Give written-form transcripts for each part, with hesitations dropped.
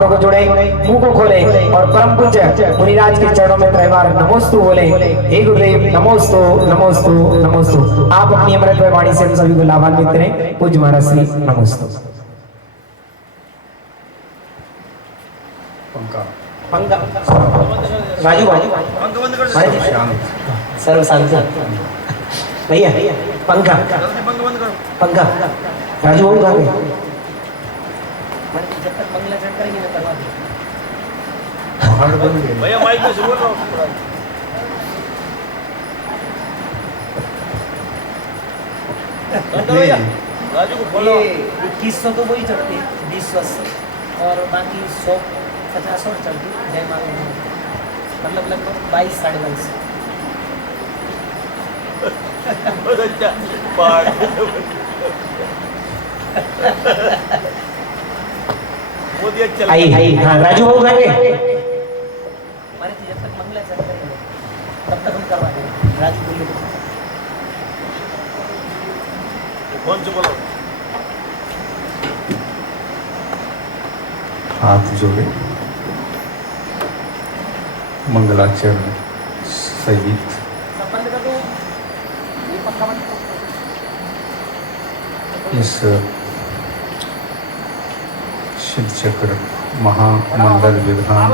को जोड़े, मुंह को खोले और परम पूज्य मुनिराज के चरणों में त्रैवार नमोस्तु बोले। हे गुरुदेव नमोस्तु नमोस्तु नमोस्तु। आप अपनी अमृत वाणी से हम सभी को लाभान्वित करें। पूज्य महाराज श्री नमोस्तु। पंखा राजू सर्व सांसद भैया पंखा पंखा राजू बाबू कहाँ गए? जब तक मंगलाचरण करेंगे ना करवा देंगे। भैया माइक में से बोल रहा हूँ। राजू को बोलो। 2100 तो वही चढ़ती है 20 और बाकी 150 और चढ़ती जय माँ मतलब लगभग 22-22.5 आई हाँ राजू बाबू कहाँ गए? हमारे जब तक मंगलाचरण करेंगे तब तक हम करवा देंगे। राजू बोलिए कौन से बोलो? हाथ जोड़े मंगलाचरण सहित इस शिव चक्र महामंगल विधान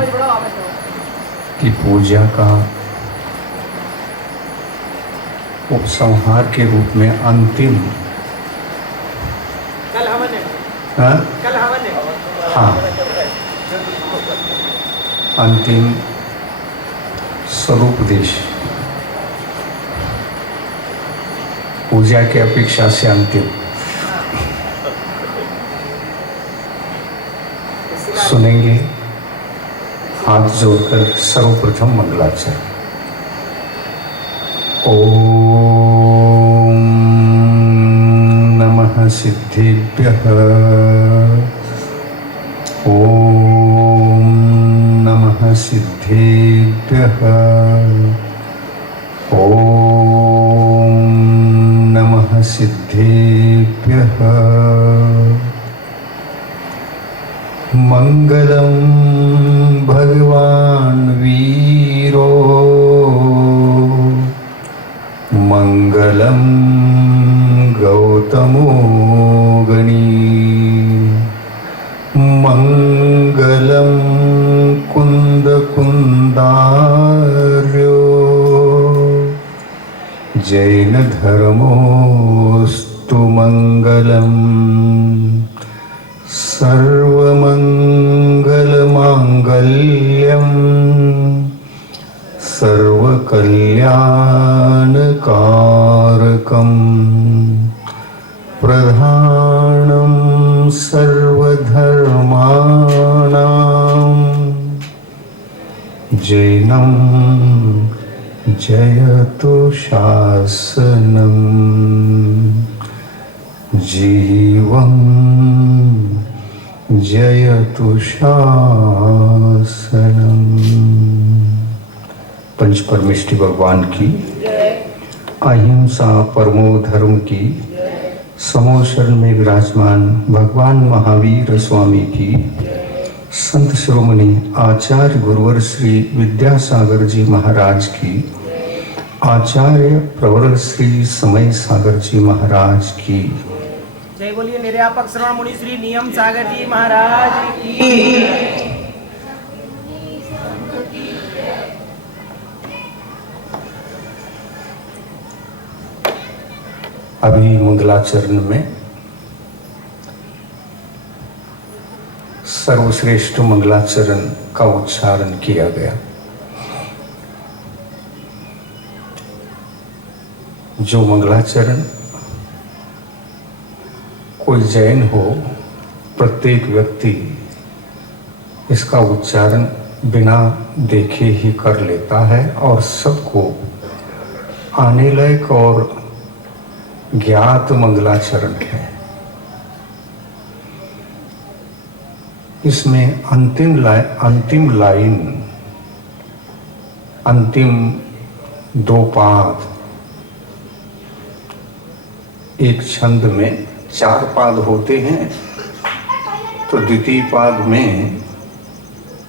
की पूजा का उपसंहार के रूप में अंतिम अंतिम स्वरूपदेश पूजा की अपेक्षा से अंतिम सुनेंगे। हाथ जोड़कर सर्वप्रथम मंगलाचरण। ओम नमः सिद्धेभ्यः। ओम नमः सिद्धेभ्यः। ओम नमः सिद्धेभ्यः। मंगलम भगवान वीरो मंगलम गौतमो गणी मंगलम कुंद कुंदार्यो जैन धर्मोस्तु मंगलम सर्वमंगलमांगल्यं सर्वकल्याणकारकं प्रधानं सर्वधर्माणां जैनं जयतु शासनं जीवं जयतु शासनम। पंच परमेष्टि भगवान की, अहिंसा परमो धर्म की, समो शरण में विराजमान भगवान महावीर स्वामी की, संत शिरोमणि आचार्य गुरुवर श्री विद्यासागर जी महाराज की, आचार्य प्रवर श्री समय सागर जी महाराज की, जय बोलिए निर्यापक श्रवण मुनि श्री नियम सागर जी महाराज की। अभी मंगलाचरण में सर्वश्रेष्ठ मंगलाचरण का उच्चारण किया गया। जो मंगलाचरण कोई जैन हो, प्रत्येक व्यक्ति इसका उच्चारण बिना देखे ही कर लेता है और सबको आने लायक और ज्ञात मंगलाचरण है। इसमें अंतिम लाइन, अंतिम 2 पाद, एक छंद में 4 पाद होते हैं तो द्वितीय पाद में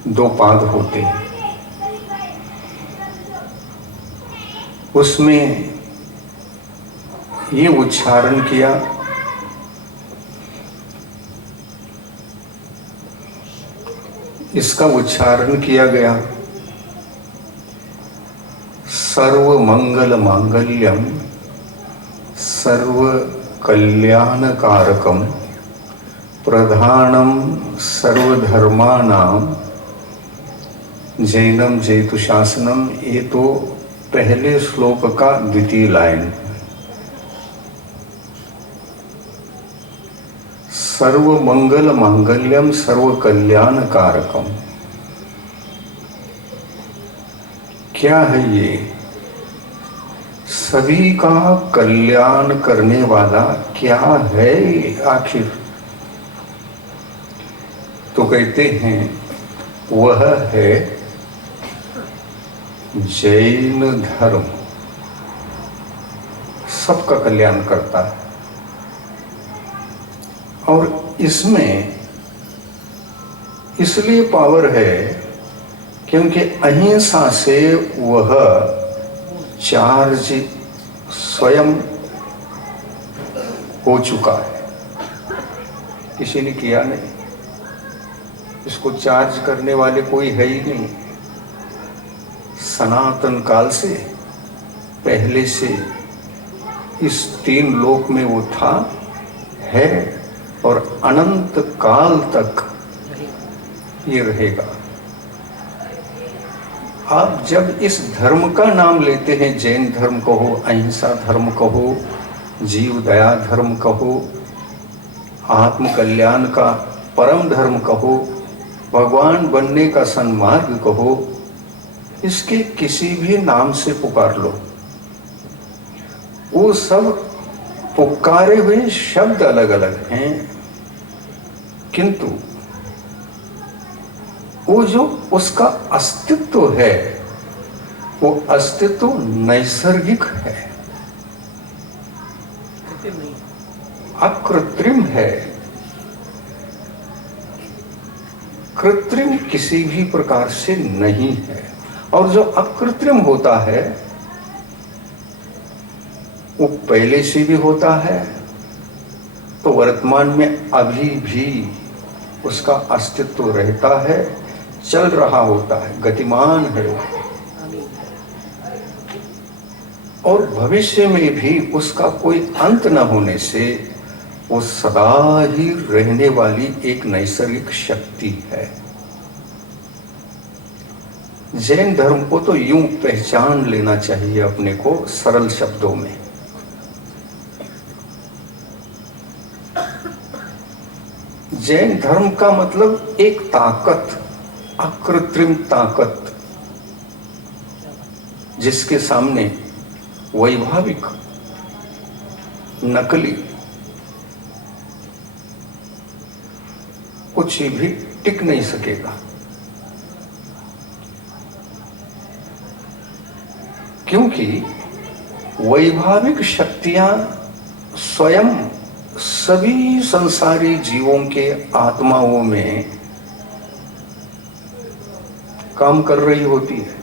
दो पाद होते हैं, उसमें ये उच्चारण किया, इसका उच्चारण किया गया, सर्व मंगल मांगल्यम सर्व कल्याणकारकम प्रधानम सर्वधर्मानाम जैनम जैतुशासनम। ये तो पहले श्लोक का द्वितीय लाइन। सर्व मंगल मांगल्यम सर्व कल्याण कारकम, क्या है ये? सभी का कल्याण करने वाला क्या है आखिर? तो कहते हैं वह है जैन धर्म, सबका कल्याण करता है। और इसमें इसलिए पावर है क्योंकि अहिंसा से वह चार्ज स्वयं हो चुका है, किसी ने किया नहीं। इसको चार्ज करने वाले कोई है ही नहीं। सनातन काल से पहले से इस तीन लोक में वो था, है और अनंत काल तक ये रहेगा। आप जब इस धर्म का नाम लेते हैं, जैन धर्म कहो, अहिंसा धर्म कहो, जीव दया धर्म कहो, आत्म कल्याण का परम धर्म कहो, भगवान बनने का सन्मार्ग कहो, इसके किसी भी नाम से पुकार लो, वो सब पुकारे हुए शब्द अलग अलग हैं, किंतु वो जो उसका अस्तित्व है, वो अस्तित्व नैसर्गिक है, अकृत्रिम है। कृत्रिम किसी भी प्रकार से नहीं है। और जो अकृत्रिम होता है वो पहले से भी होता है, तो वर्तमान में अभी भी उसका अस्तित्व रहता है, चल रहा होता है, गतिमान है वो। और भविष्य में भी उसका कोई अंत न होने से वो सदा ही रहने वाली एक नैसर्गिक शक्ति है। जैन धर्म को तो यूं पहचान लेना चाहिए अपने को सरल शब्दों में। जैन धर्म का मतलब एक ताकत, अकृत्रिम ताकत, जिसके सामने वैभाविक, नकली कुछ भी टिक नहीं सकेगा। क्योंकि वैभाविक शक्तियां स्वयं सभी संसारी जीवों के आत्माओं में काम कर रही होती है।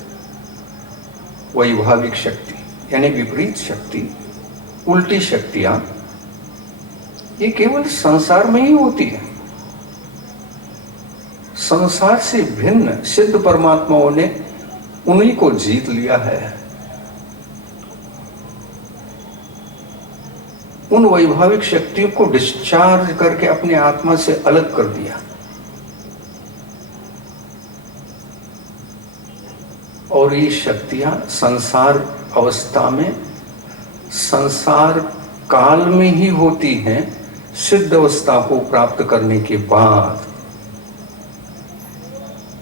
वैभाविक शक्ति यानी विपरीत शक्ति, उल्टी शक्तियां, ये केवल संसार में ही होती है। संसार से भिन्न सिद्ध परमात्माओं ने उन्हीं को जीत लिया है। उन वैभाविक शक्तियों को डिस्चार्ज करके अपने आत्मा से अलग कर दिया। और ये शक्तियां संसार अवस्था में, संसार काल में ही होती हैं। सिद्ध अवस्था को प्राप्त करने के बाद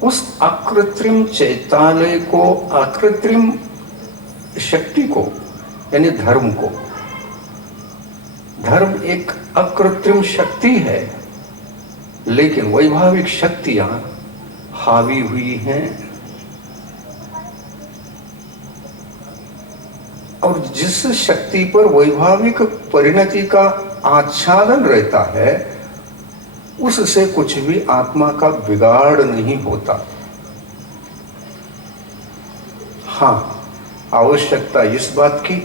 उस अकृत्रिम चैतालय को, अकृत्रिम शक्ति को, यानी धर्म को, धर्म एक अकृत्रिम शक्ति है, लेकिन वैभाविक शक्तियां हावी हुई हैं। और जिस शक्ति पर वैभाविक परिणति का आच्छादन रहता है, उससे कुछ भी आत्मा का बिगाड़ नहीं होता। हाँ, आवश्यकता इस बात की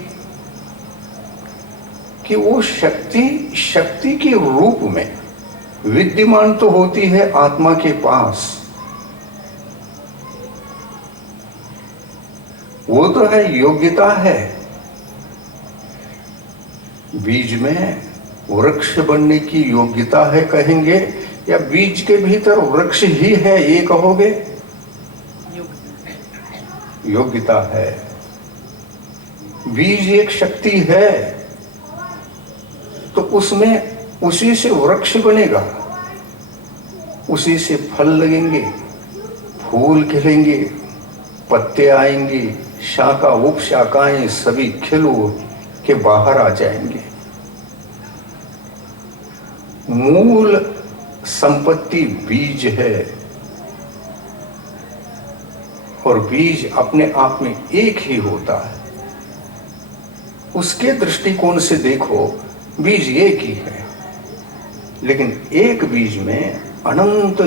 कि वो शक्ति के रूप में विद्यमान तो होती है आत्मा के पास, वो तो है, योग्यता है। बीज में वृक्ष बनने की योग्यता है कहेंगे, या बीज के भीतर वृक्ष ही है ये कहोगे? योग्यता है। बीज एक शक्ति है, तो उसमें उसी से वृक्ष बनेगा, उसी से फल लगेंगे, फूल खिलेंगे, पत्ते आएंगे, शाखा उपशाखाएं सभी खिल के बाहर आ जाएंगे। मूल संपत्ति बीज है, और बीज अपने आप में एक ही होता है। उसके दृष्टिकोण से देखो, बीज एक ही है, लेकिन एक बीज में अनंत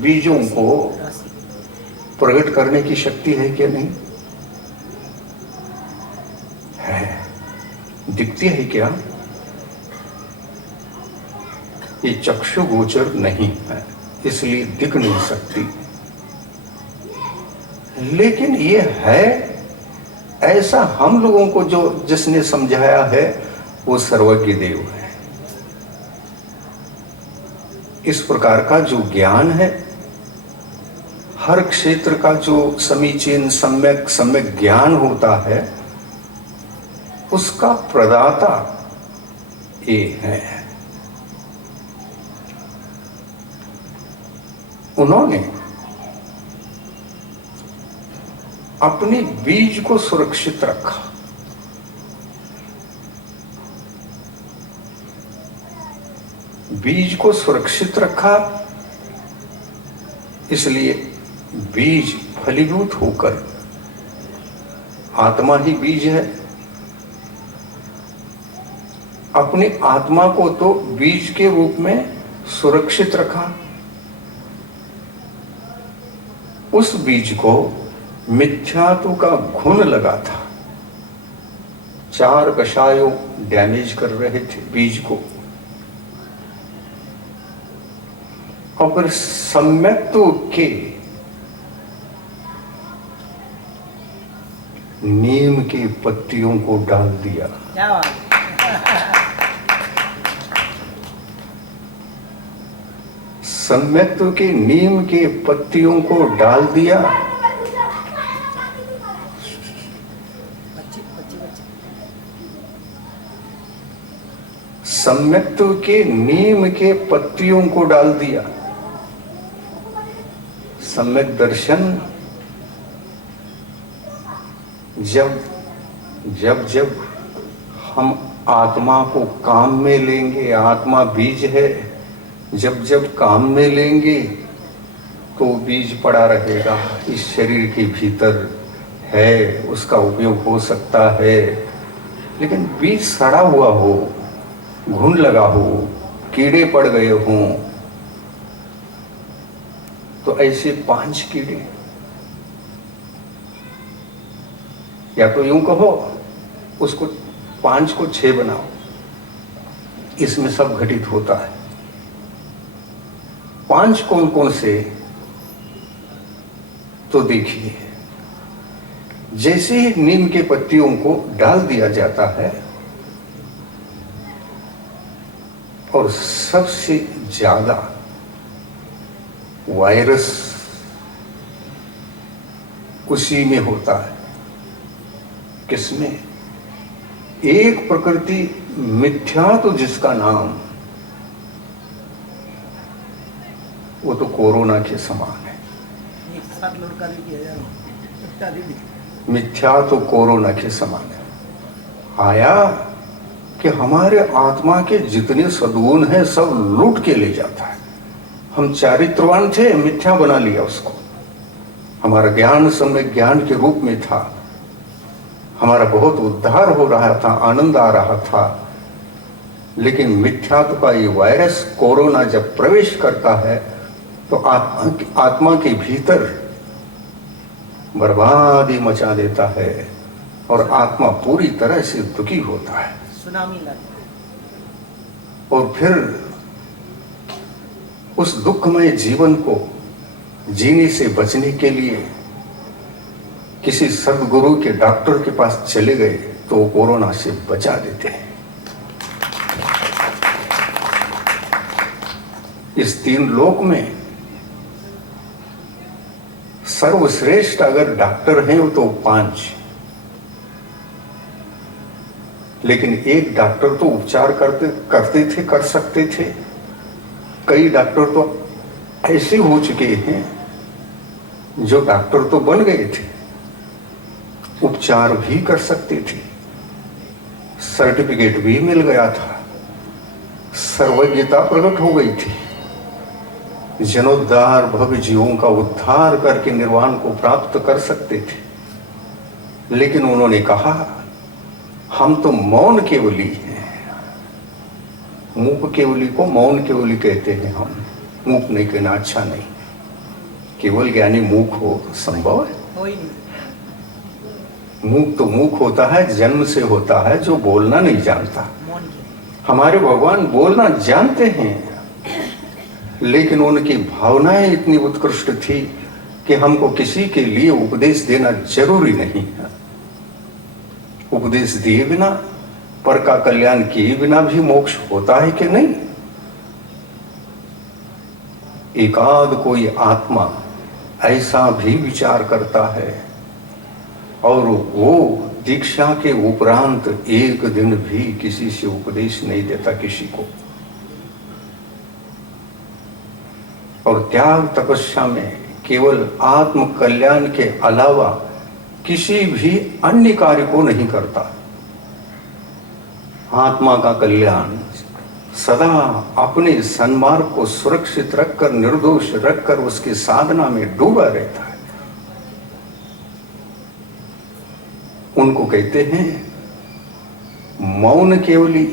बीजों को प्रकट करने की शक्ति है क्या? नहीं है। दिखती है क्या? ये चक्षु गोचर नहीं है, इसलिए दिख नहीं सकती, लेकिन ये है। ऐसा हम लोगों को जिसने समझाया है वो सर्वज्ञ देव है। इस प्रकार का जो ज्ञान है, हर क्षेत्र का जो समीचीन सम्यक ज्ञान होता है, उसका प्रदाता ये है। उन्होंने अपने बीज को सुरक्षित रखा। बीज को सुरक्षित रखा, इसलिए बीज फलीभूत होकर, आत्मा ही बीज है, अपनी आत्मा को तो बीज के रूप में सुरक्षित रखा। उस बीज को मिथ्यात्व का घुन लगा था। 4 कषायों डैमेज कर रहे थे बीज को, और फिर सम्यक्त्व के नीम की पत्तियों को डाल दिया। सम्यक्त्व के नीम के पत्तियों को डाल दिया। सम्यक्त्व के नीम के पत्तियों को डाल दिया। सम्यक दर्शन जब हम आत्मा को काम में लेंगे, आत्मा बीज है, जब काम में लेंगे तो बीज पड़ा रहेगा, इस शरीर के भीतर है, उसका उपयोग हो सकता है। लेकिन बीज सड़ा हुआ हो, घुन लगा हो, कीड़े पड़ गए हों, तो ऐसे 5 कीड़े, या तो यूं कहो उसको 5 को 6 बनाओ, इसमें सब घटित होता है। 5 कौन कौन से? तो देखिए, जैसे ही नीम के पत्तियों को डाल दिया जाता है, और सबसे ज्यादा वायरस उसी में होता है। किसमें? एक प्रकृति मिथ्या, तो जिसका नाम, वो तो कोरोना के समान है। मिथ्या तो कोरोना के समान है। आया कि हमारे आत्मा के जितने सद्गुण हैं सब लूट के ले जाता है। हम चारित्रवान थे, मिथ्या बना लिया उसको। हमारा ज्ञान सम्यक ज्ञान के रूप में था, हमारा बहुत उद्धार हो रहा था, आनंद आ रहा था। लेकिन मिथ्यात्व का ये वायरस कोरोना जब प्रवेश करता है, तो आत्मा के भीतर बर्बादी मचा देता है और आत्मा पूरी तरह से दुखी होता है। सुनामी और फिर उस दुखमय जीवन को जीने से बचने के लिए किसी सद्गुरु के डॉक्टर के पास चले गए तो वो कोरोना से बचा देते हैं। इस तीन लोक में सर्वश्रेष्ठ अगर डॉक्टर हैं तो 5, लेकिन एक डॉक्टर तो उपचार करते थे, कर सकते थे। कई डॉक्टर तो ऐसे हो चुके हैं जो डॉक्टर तो बन गए थे, उपचार भी कर सकते थे, सर्टिफिकेट भी मिल गया था, सर्वज्ञता प्रकट हो गई थी, जनोद्धार भव्य जीवों का उद्धार करके निर्वाण को प्राप्त कर सकते थे। लेकिन उन्होंने कहा हम तो मौन केवली हैं। मूक केवली को मौन केवली कहते हैं हम। मूक नहीं कहना अच्छा नहीं। केवल ज्ञानी मूक हो संभव है? मूक तो मूक होता है, जन्म से होता है, जो बोलना नहीं जानता। हमारे भगवान बोलना जानते हैं, लेकिन उनकी भावनाएं इतनी उत्कृष्ट थी कि हमको किसी के लिए उपदेश देना जरूरी नहीं है। उपदेश दिए बिना, पर का कल्याण किए बिना भी मोक्ष होता है कि नहीं? एकाध कोई आत्मा ऐसा भी विचार करता है और वो दीक्षा के उपरांत एक दिन भी किसी से उपदेश नहीं देता किसी को। और त्याग तपस्या में केवल आत्म कल्याण के अलावा किसी भी अन्य कार्य को नहीं करता। आत्मा का कल्याण सदा अपने सन्मार्ग को सुरक्षित रखकर, निर्दोष रखकर उसकी साधना में डूबा रहता है। उनको कहते हैं मौन केवली।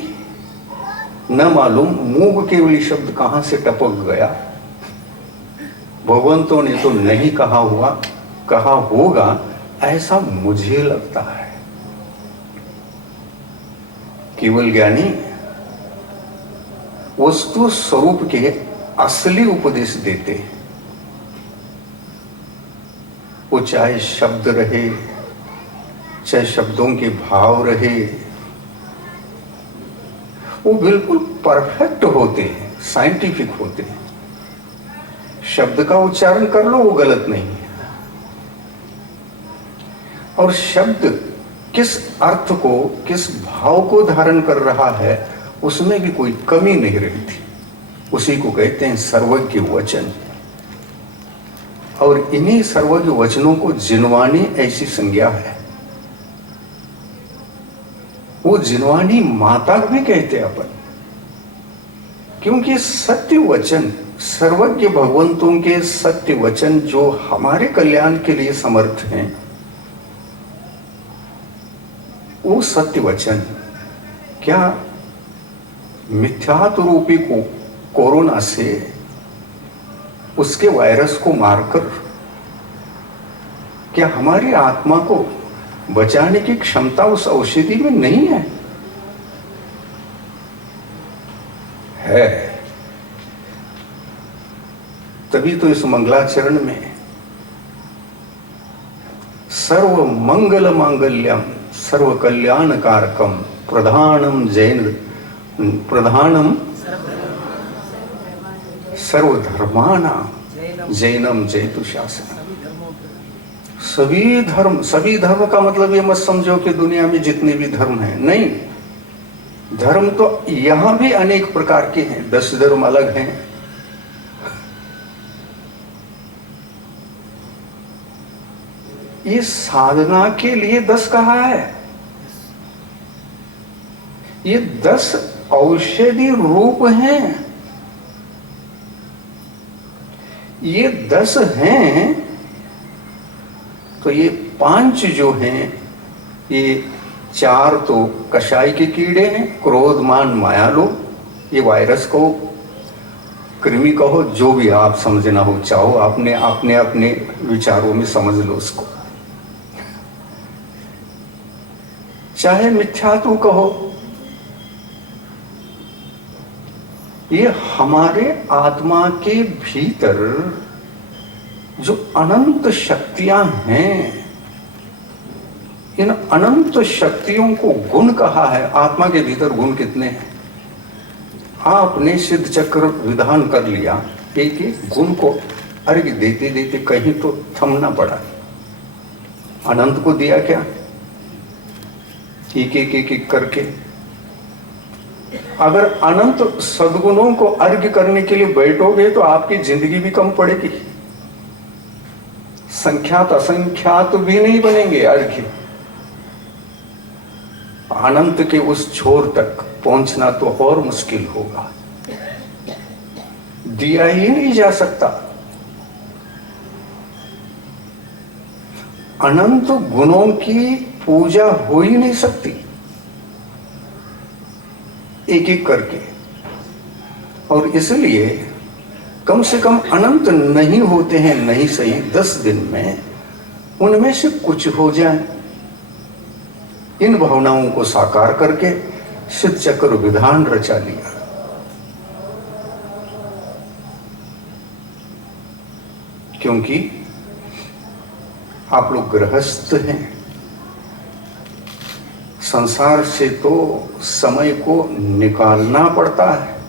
न मालूम मूक केवली शब्द कहां से टपक गया। भगवंतों ने तो नहीं कहा होगा ऐसा मुझे लगता है। केवल ज्ञानी वस्तु स्वरूप के असली उपदेश देते हैं। वो चाहे शब्द रहे, चाहे शब्दों के भाव रहे, वो बिल्कुल परफेक्ट होते हैं, साइंटिफिक होते हैं। शब्द का उच्चारण कर लो, वो गलत नहीं है। और शब्द किस अर्थ को, किस भाव को धारण कर रहा है, उसमें भी कोई कमी नहीं रहती। उसी को कहते हैं सर्वज्ञ वचन। और इन्हीं सर्वज्ञ वचनों को जिनवानी ऐसी संज्ञा है। वो जिनवानी माता भी कहते हैं अपन, क्योंकि सत्य वचन, सर्वज्ञ भगवंतों के सत्य वचन जो हमारे कल्याण के लिए समर्थ हैं, वो सत्य वचन क्या मिथ्यात्व रूपी को कोरोना से, उसके वायरस को मारकर क्या हमारी आत्मा को बचाने की क्षमता उस औषधि में नहीं है? है। तभी तो इस मंगलाचरण में सर्व मंगल मांगल्यम सर्व कल्याण कारकम प्रधानम सर्वधर्माणाम जैनम जयतु शासनम। सभी धर्म का मतलब ये मत समझो कि दुनिया में जितने भी धर्म हैं, नहीं। धर्म तो यहां भी अनेक प्रकार के हैं, 10 धर्म अलग हैं। ये साधना के लिए 10 कहा है। ये 10 औषधि रूप हैं। ये 10 हैं तो ये 5 जो हैं, ये 4 तो कषाय के कीड़े हैं, क्रोध मान माया लोभ। ये वायरस को, कृमि कहो, जो भी आप समझना हो चाहो, आपने अपने अपने विचारों में समझ लो उसको। चाहे मिथ्या तू कहो, ये हमारे आत्मा के भीतर जो अनंत शक्तियां हैं, इन अनंत शक्तियों को गुण कहा है। आत्मा के भीतर गुण कितने हैं? आपने सिद्ध चक्र विधान कर लिया, एक एक गुण को अर्घ्य देते देते कहीं तो थमना पड़ा। अनंत को दिया क्या? एक एक एक एक करके। अगर अनंत सद्गुणों को अर्घ्य करने के लिए बैठोगे तो आपकी जिंदगी भी कम पड़ेगी, संख्यात असंख्यात भी नहीं बनेंगे अर्घ्य। अनंत के उस छोर तक पहुंचना तो और मुश्किल होगा, दिया ही नहीं जा सकता। अनंत गुणों की पूजा हो ही नहीं सकती एक एक करके। और इसलिए कम से कम अनंत नहीं होते हैं, नहीं सही 10 दिन में उनमें से कुछ हो जाए। इन भावनाओं को साकार करके सिद्ध चक्र विधान रचा लिया। क्योंकि आप लोग गृहस्थ हैं, संसार से तो समय को निकालना पड़ता है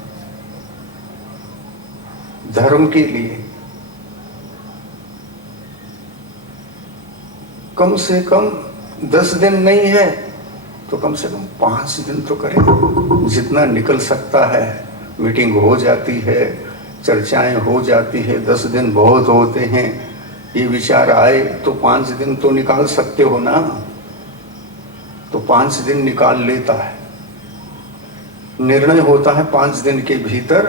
धर्म के लिए। कम से कम 10 दिन नहीं है तो कम से कम 5 दिन तो करें, जितना निकल सकता है। मीटिंग हो जाती है, चर्चाएं हो जाती है, 10 दिन बहुत होते हैं। ये विचार आए तो 5 दिन तो निकाल सकते हो ना, तो 5 दिन निकाल लेता है। निर्णय होता है 5 दिन के भीतर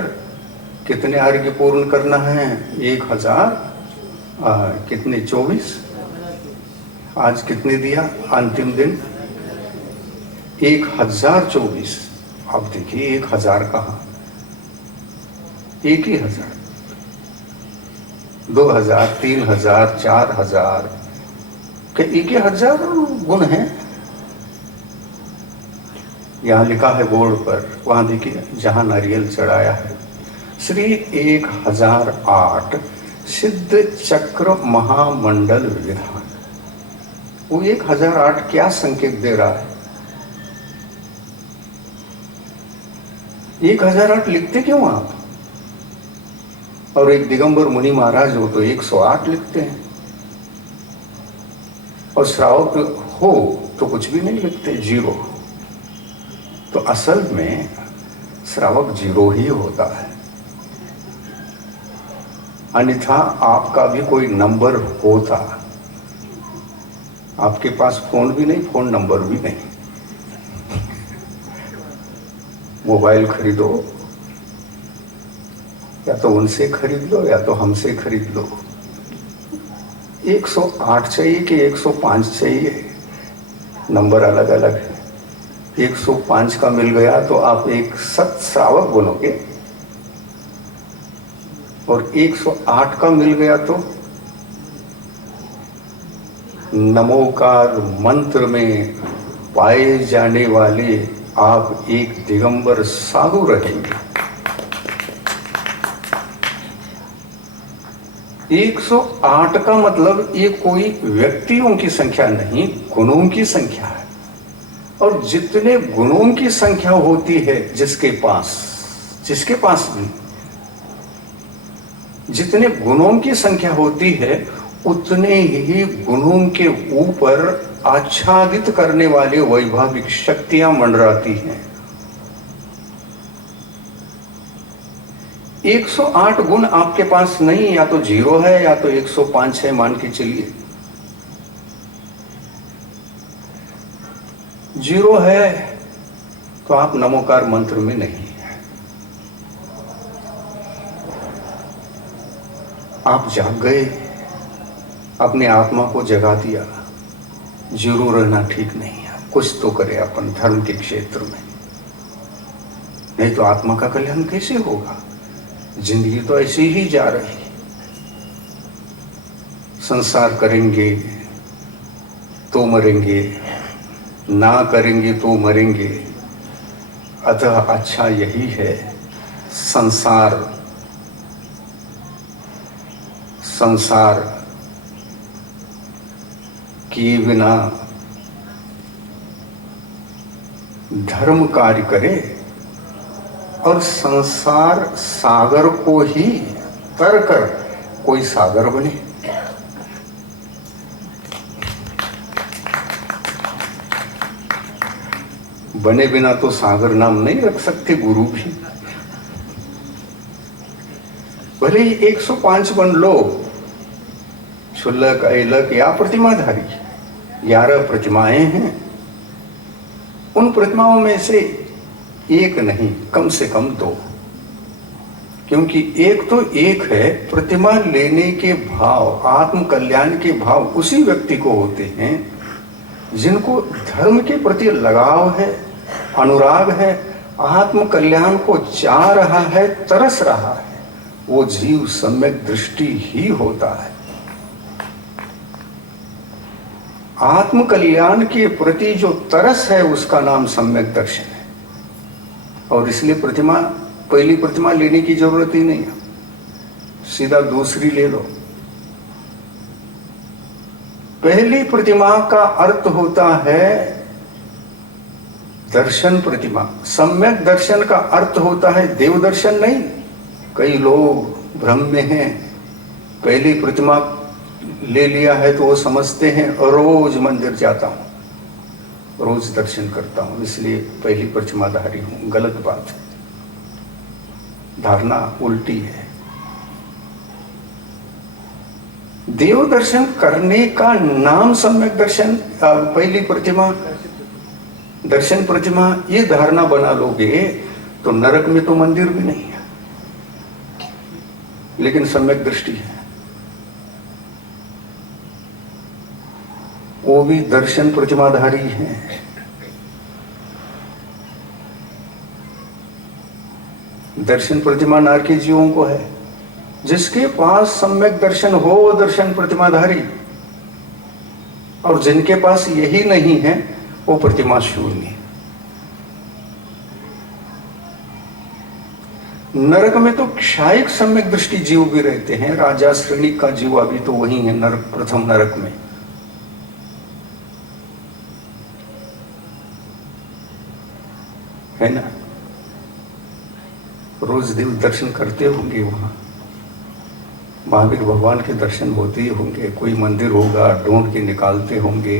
कितने अर्घ्य पूर्ण करना है। 1000 कितने 24, आज कितने दिया अंतिम दिन 1024। अब देखिए 1000 कहाँ, 1000, 2000, 3000, 4000 के 1000 गुण हैं। यहाँ लिखा है बोर्ड पर, वहां देखिए जहां नारियल चढ़ाया है, श्री 1008 सिद्ध चक्र महामंडल विधान। वो 1008 क्या संकेत दे रहा है? 1008 लिखते क्यों आप? और एक दिगंबर मुनि महाराज हो तो 108 लिखते हैं, और श्रावक हो तो कुछ भी नहीं लिखते, 0। तो असल में श्रावक 0 ही होता है, अन्यथा आपका भी कोई नंबर होता। आपके पास फोन भी नहीं, फोन नंबर भी नहीं। मोबाइल खरीदो, या तो उनसे खरीद लो या तो हमसे खरीद लो। 108 चाहिए कि 105 चाहिए, नंबर अलग अलग है। 105 का मिल गया तो आप एक सत श्रावक बनोगे, और 108 का मिल गया तो नमोकार मंत्र में पाए जाने वाले आप एक दिगंबर साधु रहेंगे। 108 का मतलब ये कोई व्यक्तियों की संख्या नहीं, गुणों की संख्या है। और जितने गुणों की संख्या होती है जिसके पास भी जितने गुणों की संख्या होती है, उतने ही गुणों के ऊपर आच्छादित करने वाले वैभाविक शक्तियां मंडराती हैं। 108 गुण आपके पास नहीं, या तो 0 है या तो 105 है, मान के चलिए। 0 है तो आप नमोकार मंत्र में नहीं है। आप जाग गए, अपने आत्मा को जगा दिया। 0 रहना ठीक नहीं है, कुछ तो करे अपन धर्म के क्षेत्र में, नहीं तो आत्मा का कल्याण कैसे होगा? जिंदगी तो ऐसे ही जा रही। संसार करेंगे तो मरेंगे, ना करेंगे तो मरेंगे, अतः अच्छा यही है संसार संसार किए बिना धर्म कार्य करे और संसार सागर को ही तर कर कोई सागर बने। बने बिना तो सागर नाम नहीं रख सकते गुरु भी। भले ही 105 बन लो, क्षुल्लक ऐलक या प्रतिमाधारी, 11 प्रतिमाएं हैं। उन प्रतिमाओं में से एक नहीं, कम से कम 2, क्योंकि एक तो एक है, प्रतिमा लेने के भाव, आत्म कल्याण के भाव उसी व्यक्ति को होते हैं जिनको धर्म के प्रति लगाव है, अनुराग है, आत्म कल्याण को चाह रहा है, तरस रहा है। वो जीव सम्यक दृष्टि ही होता है। आत्म कल्याण के प्रति जो तरस है उसका नाम सम्यक दर्शन है। और इसलिए पहली प्रतिमा लेने की जरूरत ही नहीं है, सीधा दूसरी ले लो। पहली प्रतिमा का अर्थ होता है दर्शन प्रतिमा। सम्यक दर्शन का अर्थ होता है देव दर्शन नहीं। कई लोग भ्रम में हैं, पहली प्रतिमा ले लिया है तो वो समझते हैं रोज मंदिर जाता हूं, रोज दर्शन करता हूं, इसलिए पहली प्रतिमाधारी हूं। गलत बात है, धारणा उल्टी है। देव दर्शन करने का नाम सम्यक दर्शन, पहली प्रतिमा, दर्शन प्रतिमा, ये धारणा बना लोगे तो नरक में तो मंदिर भी नहीं है, लेकिन सम्यक दृष्टि है। वो भी दर्शन प्रतिमाधारी है। दर्शन प्रतिमा नारकी जीवों को है। जिसके पास सम्यक दर्शन हो वो दर्शन प्रतिमाधारी, और जिनके पास यही नहीं है वो प्रतिमा शून्य। नरक में तो क्षायिक सम्यक दृष्टि जीव भी रहते हैं। राजा श्रेणी का जीव अभी तो वही है नरक, प्रथम नरक में। है ना? रोज देव दर्शन करते होंगे, वहां महावीर भगवान के दर्शन होते ही होंगे। कोई मंदिर होगा, ढूंढ के निकालते होंगे।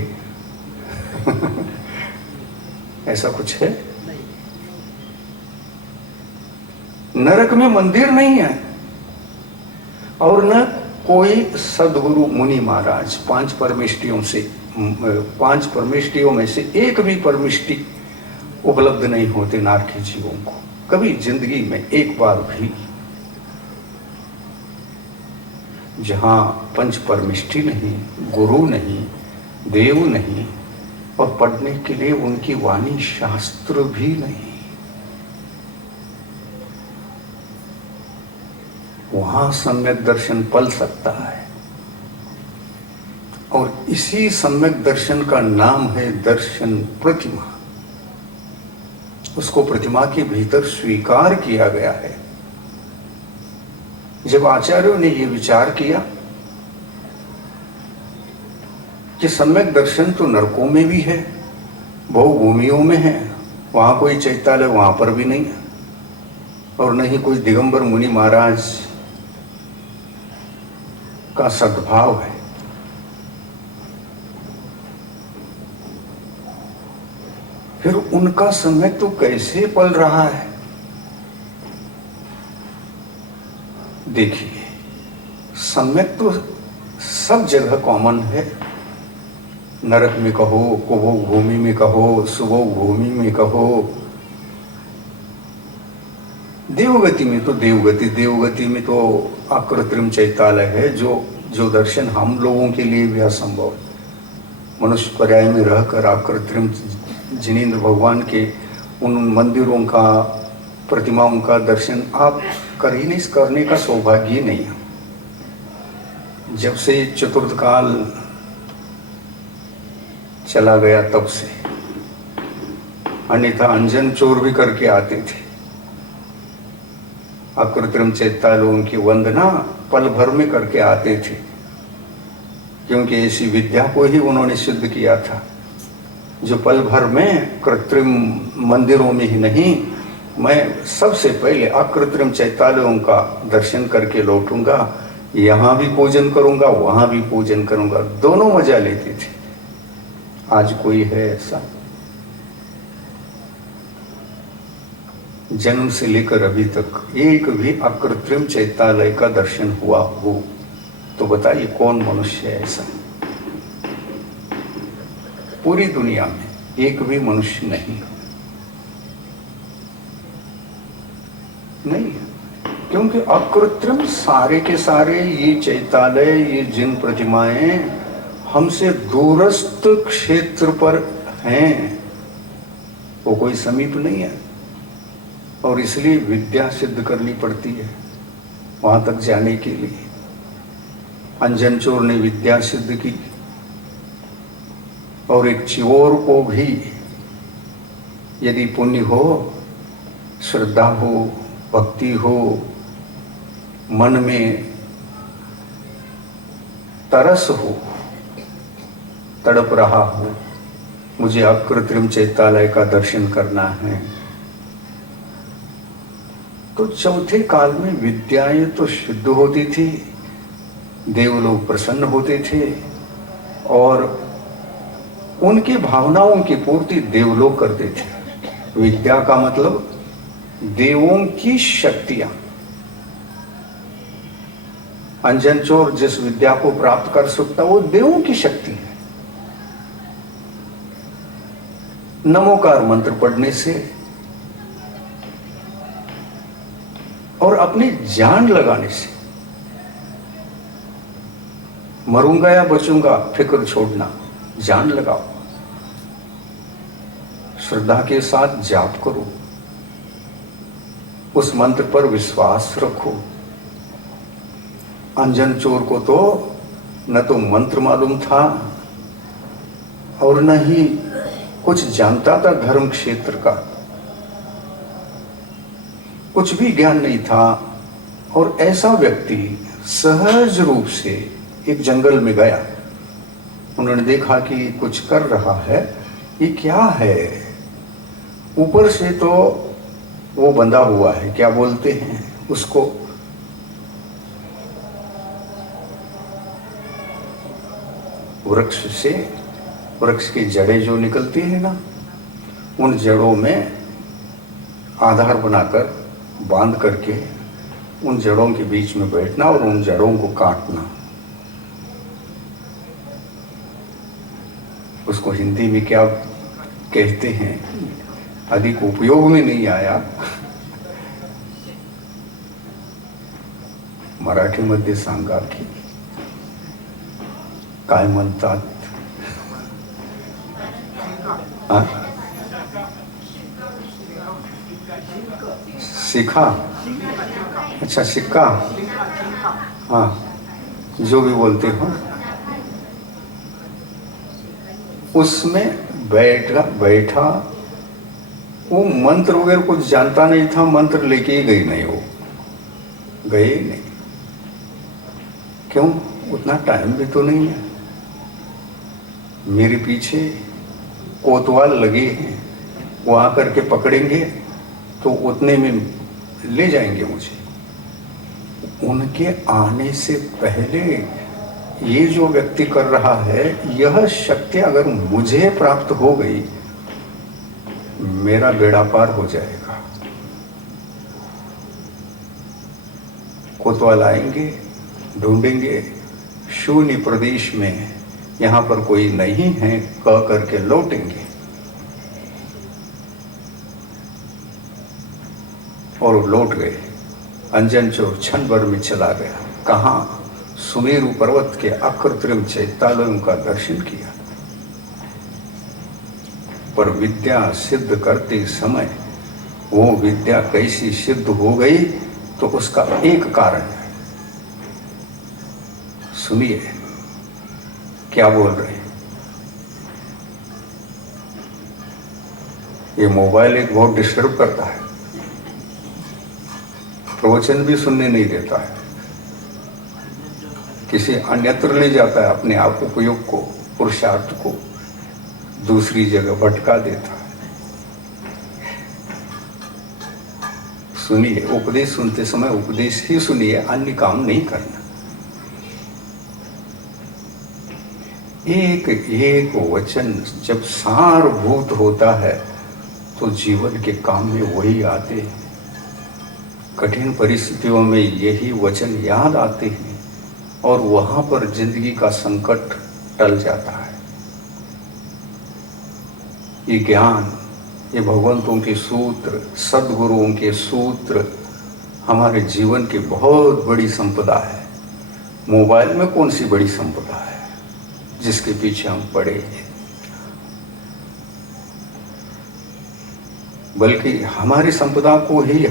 ऐसा कुछ है? नरक में मंदिर नहीं है, और न कोई सदगुरु मुनि महाराज। 5 परमिष्टियों में से एक भी परमिष्टि उपलब्ध नहीं होते नारकी जीवों को, कभी जिंदगी में एक बार भी। जहां 5 परमिष्टि नहीं, गुरु नहीं, देव नहीं, और पढ़ने के लिए उनकी वाणी शास्त्र भी नहीं, वहां सम्यक दर्शन पल सकता है। और इसी सम्यक दर्शन का नाम है दर्शन प्रतिमा। उसको प्रतिमा के भीतर स्वीकार किया गया है। जब आचार्यों ने यह विचार किया कि सम्यक दर्शन तो नरकों में भी है, बहुभूमियों में है, वहां कोई चैत्यालय वहां पर भी नहीं है, और न ही कोई दिगंबर मुनि महाराज का सद्भाव है, फिर उनका सम्यक तो कैसे पल रहा है? देखिए, सम्यक तो सब जगह कॉमन है। नरक में कहो, कुभोग भूमि में कहो, सुभोग भूमि में कहो, देवगति में तो देवगति में तो अकृत्रिम चैतालय है, जो दर्शन हम लोगों के लिए भी असंभव। मनुष्य पर्याय में रहकर अकृत्रिम जिनेंद्र भगवान के उन मंदिरों का, प्रतिमाओं का दर्शन आप करने का सौभाग्य नहीं है। जब से चतुर्थ काल चला गया तब से अन्यथा अंजन चोर भी करके आते थे। अकृत्रिम चैतालों की वंदना पल भर में करके आते थे, क्योंकि ऐसी विद्या को ही उन्होंने सिद्ध किया था जो पल भर में कृत्रिम मंदिरों में ही नहीं, मैं सबसे पहले अकृत्रिम चैतालों का दर्शन करके लौटूंगा, यहाँ भी पूजन करूंगा वहाँ भी पूजन करूंगा, दोनों मजा लेते थे। आज कोई है ऐसा? जन्म से लेकर अभी तक एक भी अकृत्रिम चैतालय का दर्शन हुआ हो तो बताइए कौन मनुष्य है ऐसा? पूरी दुनिया में एक भी मनुष्य नहीं है, क्योंकि अकृत्रिम सारे के सारे ये चैतालय, ये जिन प्रतिमाएं हमसे दूरस्थ क्षेत्र पर हैं, वो कोई समीप नहीं है, और इसलिए विद्या सिद्ध करनी पड़ती है वहां तक जाने के लिए। अंजन चोर ने विद्या सिद्ध की, और एक चोर को भी यदि पुण्य हो, श्रद्धा हो, भक्ति हो, मन में तरस हो, तड़प रहा हो, मुझे अकृत्रिम चैतालय का दर्शन करना है, तो चौथे काल में विद्याएं तो शुद्ध होती थी, देवलोग प्रसन्न होते थे, और उनकी भावनाओं की पूर्ति देवलोग करते थे। विद्या का मतलब देवों की शक्तियां। अंजन चोर जिस विद्या को प्राप्त कर सकता वो देवों की शक्ति है। नमोकार मंत्र पढ़ने से और अपनी जान लगाने से, मरूंगा या बचूंगा फिक्र छोड़ना, जान लगाओ, श्रद्धा के साथ जाप करो, उस मंत्र पर विश्वास रखो। अंजन चोर को तो न तो मंत्र मालूम था और न ही कुछ जानता था धर्म क्षेत्र का, कुछ भी ज्ञान नहीं था, और ऐसा व्यक्ति सहज रूप से एक जंगल में गया। उन्होंने देखा कि कुछ कर रहा है, ये क्या है? ऊपर से तो वो बंधा हुआ है, क्या बोलते हैं उसको, वृक्ष से, वृक्ष की जड़ें जो निकलती है ना, उन जड़ों में आधार बनाकर बांध करके उन जड़ों के बीच में बैठना और उन जड़ों को काटना। उसको हिंदी में क्या कहते हैं, अधिक उपयोग में नहीं आया, मराठीमध्ये सांगा की काय म्हणतात? सिक्का, अच्छा सिक्का, हाँ जो भी बोलते हो, उसमें बैठा वो मंत्र वगैरह कुछ जानता नहीं था, मंत्र लेके ही गई नहीं, वो गए ही नहीं। क्यों? उतना टाइम भी तो नहीं है, मेरे पीछे कोतवाल लगे हैं, वो आकर के पकड़ेंगे तो उतने में ले जाएंगे मुझे। उनके आने से पहले ये जो व्यक्ति कर रहा है, यह शक्ति अगर मुझे प्राप्त हो गई, मेरा बेड़ा पार हो जाएगा। कोतवाल आएंगे, ढूंढेंगे, शून्य प्रदेश में यहाँ पर कोई नहीं है, कह करके लौटेंगे, और लौट गए। अंजन चोर क्षण भर में चला गया। कहाँ? सुमेरु पर्वत के अकृत्रिम चैतालयों का दर्शन किया। पर विद्या सिद्ध करते समय वो विद्या कैसी सिद्ध हो गई, तो उसका एक कारण है। सुनिए क्या बोल रहे हैं। ये मोबाइल एक बहुत डिस्टर्ब करता है, प्रवचन भी सुनने नहीं देता है, किसी अन्यत्र ले जाता है, अपने आप उपयोग को, पुरुषार्थ को दूसरी जगह भटका देता है। सुनिए, उपदेश सुनते समय उपदेश ही सुनिए, अन्य काम नहीं करना। एक एक वचन जब सारभूत होता है तो जीवन के काम में वही आते हैं। कठिन परिस्थितियों में यही वचन याद आते हैं और वहां पर जिंदगी का संकट टल जाता है। ये ज्ञान, ये भगवंतों के सूत्र, सद्गुरुओं के सूत्र हमारे जीवन की बहुत बड़ी संपदा है। मोबाइल में कौन सी बड़ी संपदा है जिसके पीछे हम पड़े हैं, बल्कि हमारी संपदा को ही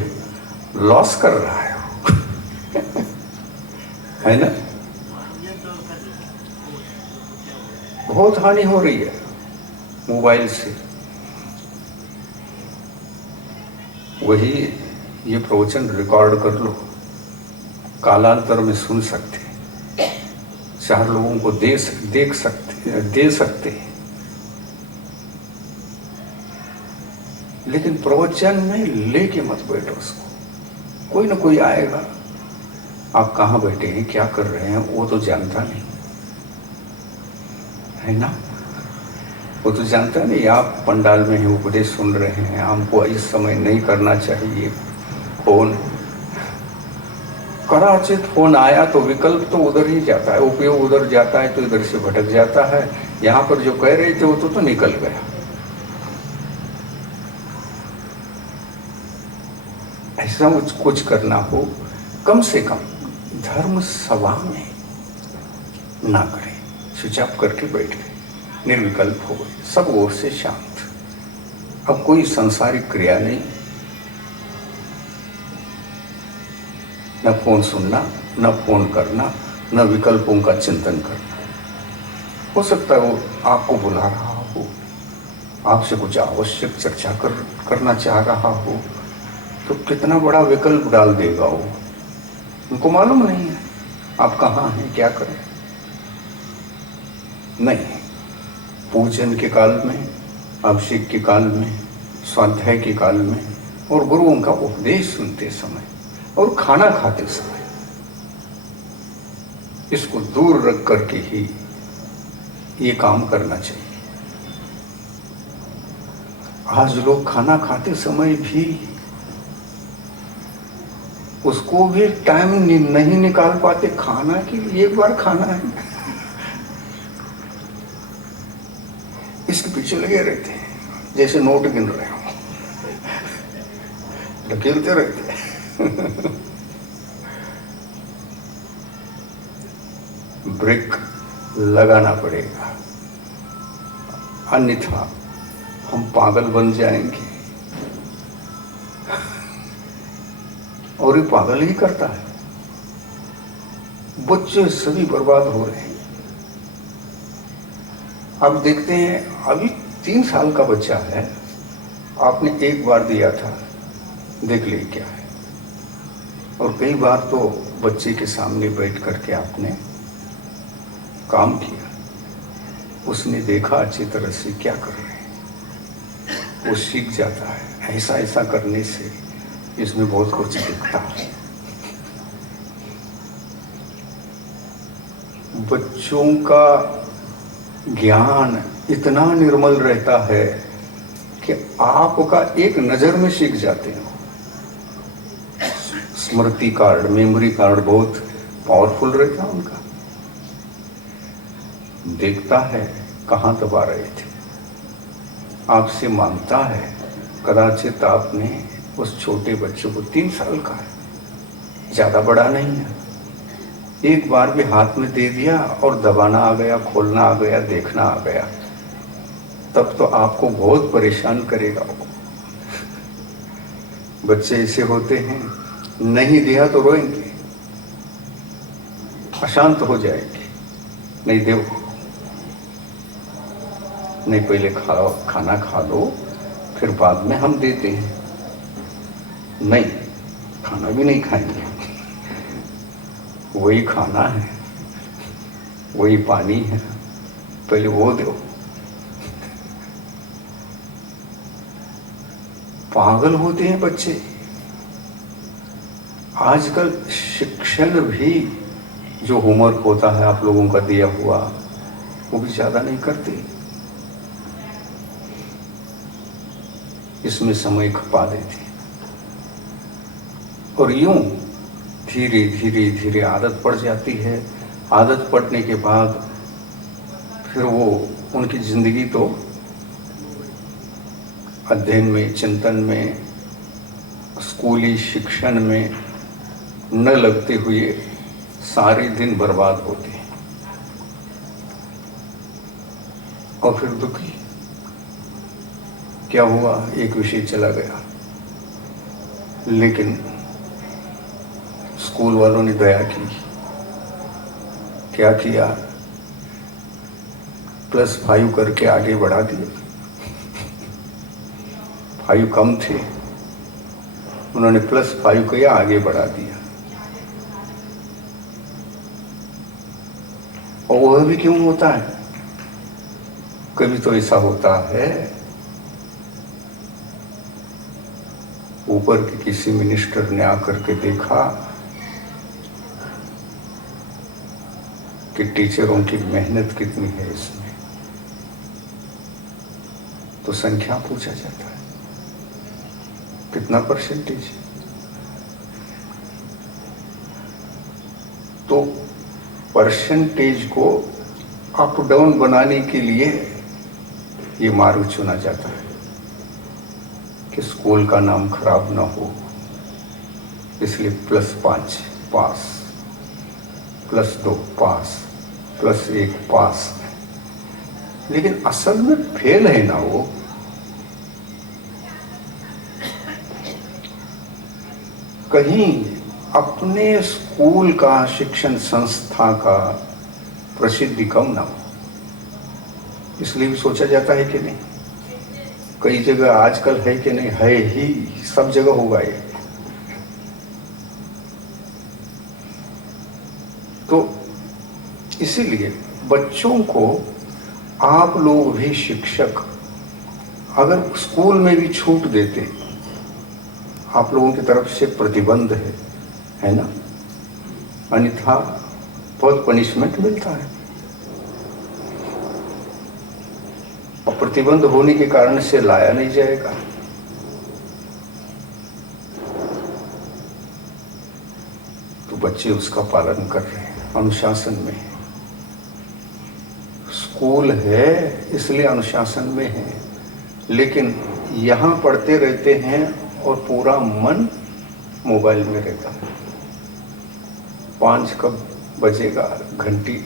लॉस कर रहा है है ना? बहुत हानि हो रही है मोबाइल से। वही ये प्रवचन रिकॉर्ड कर लो, कालांतर में सुन सकते, चार लोगों को दे सकते हैं। लेकिन प्रवचन में लेके मत बैठो उसको। कोई ना कोई आएगा, आप कहाँ बैठे हैं, क्या कर रहे हैं, वो तो जानता नहीं है ना। वो तो जानता नहीं आप पंडाल में ही उपदेश सुन रहे हैं, हमको इस समय नहीं करना चाहिए फोन। कदाचित फोन आया तो विकल्प तो उधर ही जाता है, उपयोग उधर जाता है तो इधर से भटक जाता है। यहाँ पर जो कह रहे थे वो तो निकल गया। ऐसा कुछ करना हो, कम से कम धर्म सभा में ना करें, स्विच ऑफ करके बैठ गए, निर्विकल्प हो गए, सब ओर से शांत। अब कोई सांसारिक क्रिया नहीं, न फोन सुनना, न फोन करना, न विकल्पों का चिंतन करना। हो सकता है वो आपको बुला रहा हो, आपसे कुछ आवश्यक चर्चा करना चाह रहा हो, तो कितना बड़ा विकल्प डाल देगा वो। उनको मालूम नहीं है आप कहाँ हैं, क्या करें। नहीं, पूजन के काल में, अभिषेक के काल में, स्वाध्याय के काल में और गुरुओं का उपदेश सुनते समय और खाना खाते समय इसको दूर रख करके ही ये काम करना चाहिए। आज लोग खाना खाते समय भी उसको भी टाइम नहीं निकाल पाते खाना के लिए। एक बार खाना है, इसके पीछे लगे रहते हैं जैसे नोट गिन रहे हो, ढकेलते रहते हैं। ब्रेक लगाना पड़ेगा, अन्यथा हम पागल बन जाएंगे। और ये पागल ही करता है। बच्चे सभी बर्बाद हो रहे हैं। अब देखते हैं, अभी 3 साल का बच्चा है, आपने एक बार दिया था, देख ली क्या है। और कई बार तो बच्चे के सामने बैठ करके आपने काम किया, उसने देखा अच्छी तरह से क्या कर रहे हैं, वो सीख जाता है। ऐसा ऐसा करने से इसमें बहुत कुछ दिखता है। बच्चों का ज्ञान इतना निर्मल रहता है कि आपका एक नजर में सीख जाते हैं। स्मृति कार्ड, मेमोरी कार्ड बहुत पावरफुल रहता है उनका। देखता है कहाँ दबा रहे थे, आपसे मांगता है। कदाचित आपने उस छोटे बच्चे को, 3 साल का है, ज्यादा बड़ा नहीं है, एक बार भी हाथ में दे दिया और दबाना आ गया, खोलना आ गया, देखना आ गया, तब तो आपको बहुत परेशान करेगा वो। बच्चे ऐसे होते हैं, नहीं दिया तो रोएंगे, अशांत हो जाएंगे। नहीं दो, नहीं पहले खाना खा लो फिर बाद में हम देते हैं। नहीं, खाना भी नहीं खाएंगे, वही खाना है, वही पानी है, पहले वो दो। पागल होते हैं बच्चे। आजकल शिक्षण भी जो होमवर्क होता है आप लोगों का दिया हुआ, वो भी ज्यादा नहीं करते, इसमें समय खपा देते। और यूं धीरे धीरे धीरे आदत पड़ जाती है। आदत पड़ने के बाद फिर वो उनकी जिंदगी तो अध्ययन में, चिंतन में, स्कूली शिक्षण में न लगते हुए सारे दिन बर्बाद होते हैं। और फिर दुखी, क्या हुआ, एक विषय चला गया। लेकिन स्कूल वालों ने दया की, क्या किया, +5 करके आगे बढ़ा दिए। 5 कम थे, उन्होंने +5 किया, आगे बढ़ा दिया। और वह भी क्यों होता है? कभी तो ऐसा होता है, ऊपर के किसी मिनिस्टर ने आकर के देखा कि टीचरों की मेहनत कितनी है इसमें, तो संख्या पूछा जाता है, कितना परसेंटेज। तो परसेंटेज को अप डाउन बनाने के लिए ये मार्ग चुना जाता है कि स्कूल का नाम खराब ना हो, इसलिए +5 पास, +2 पास, +1 पास। लेकिन असल में फेल है ना वो। कहीं अपने स्कूल का, शिक्षण संस्था का प्रसिद्धि कम ना हो, इसलिए भी सोचा जाता है कि नहीं। कई जगह आजकल है कि नहीं, है ही, सब जगह होगा ये। तो इसीलिए बच्चों को आप लोग भी शिक्षक अगर स्कूल में भी छूट देते, आप लोगों की तरफ से प्रतिबंध है ना, अन्यथा बहुत पनिशमेंट मिलता है। और प्रतिबंध होने के कारण से लाया नहीं जाएगा। तो बच्चे उसका पालन कर रहे हैं, अनुशासन में है। स्कूल है इसलिए अनुशासन में है, लेकिन यहाँ पढ़ते रहते हैं और पूरा मन मोबाइल में रहता है। 5 कब बजेगा घंटी,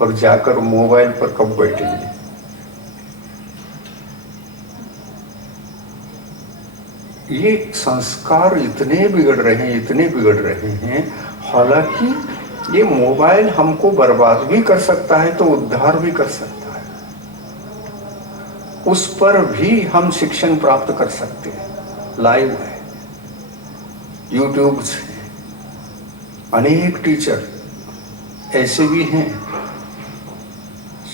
और जाकर मोबाइल पर कब बैठेंगे। ये संस्कार इतने बिगड़ रहे हैं, इतने बिगड़ रहे हैं। हालांकि ये मोबाइल हमको बर्बाद भी कर सकता है तो उद्धार भी कर सकता है। उस पर भी हम शिक्षण प्राप्त कर सकते हैं। लाइव है, यूट्यूब से अनेक टीचर ऐसे भी हैं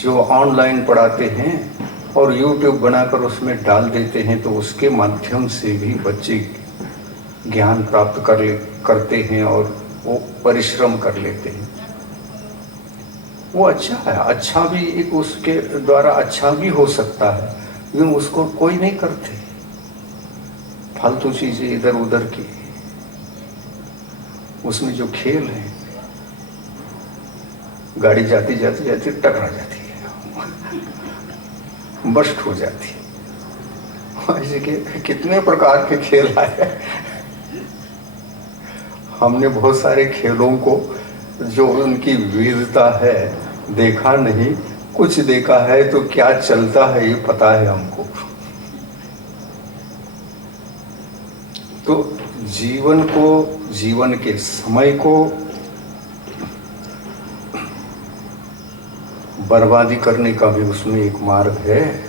जो ऑनलाइन पढ़ाते हैं और यूट्यूब बनाकर उसमें डाल देते हैं, तो उसके माध्यम से भी बच्चे ज्ञान प्राप्त करते हैं और वो परिश्रम कर लेते हैं। वो अच्छा है, अच्छा भी एक उसके द्वारा अच्छा भी हो सकता है, लेकिन उसको कोई नहीं करते। फालतू चीजें इधर उधर की, उसमें जो खेल है, गाड़ी जाती जाती जाती टकरा जाती है, बस्ट हो जाती है। ऐसे के कितने प्रकार के खेल आए। हमने बहुत सारे खेलों को जो उनकी विविधता है देखा नहीं, कुछ देखा है तो क्या चलता है ये पता है हमको। तो जीवन को, जीवन के समय को बर्बादी करने का भी उसमें एक मार्ग है।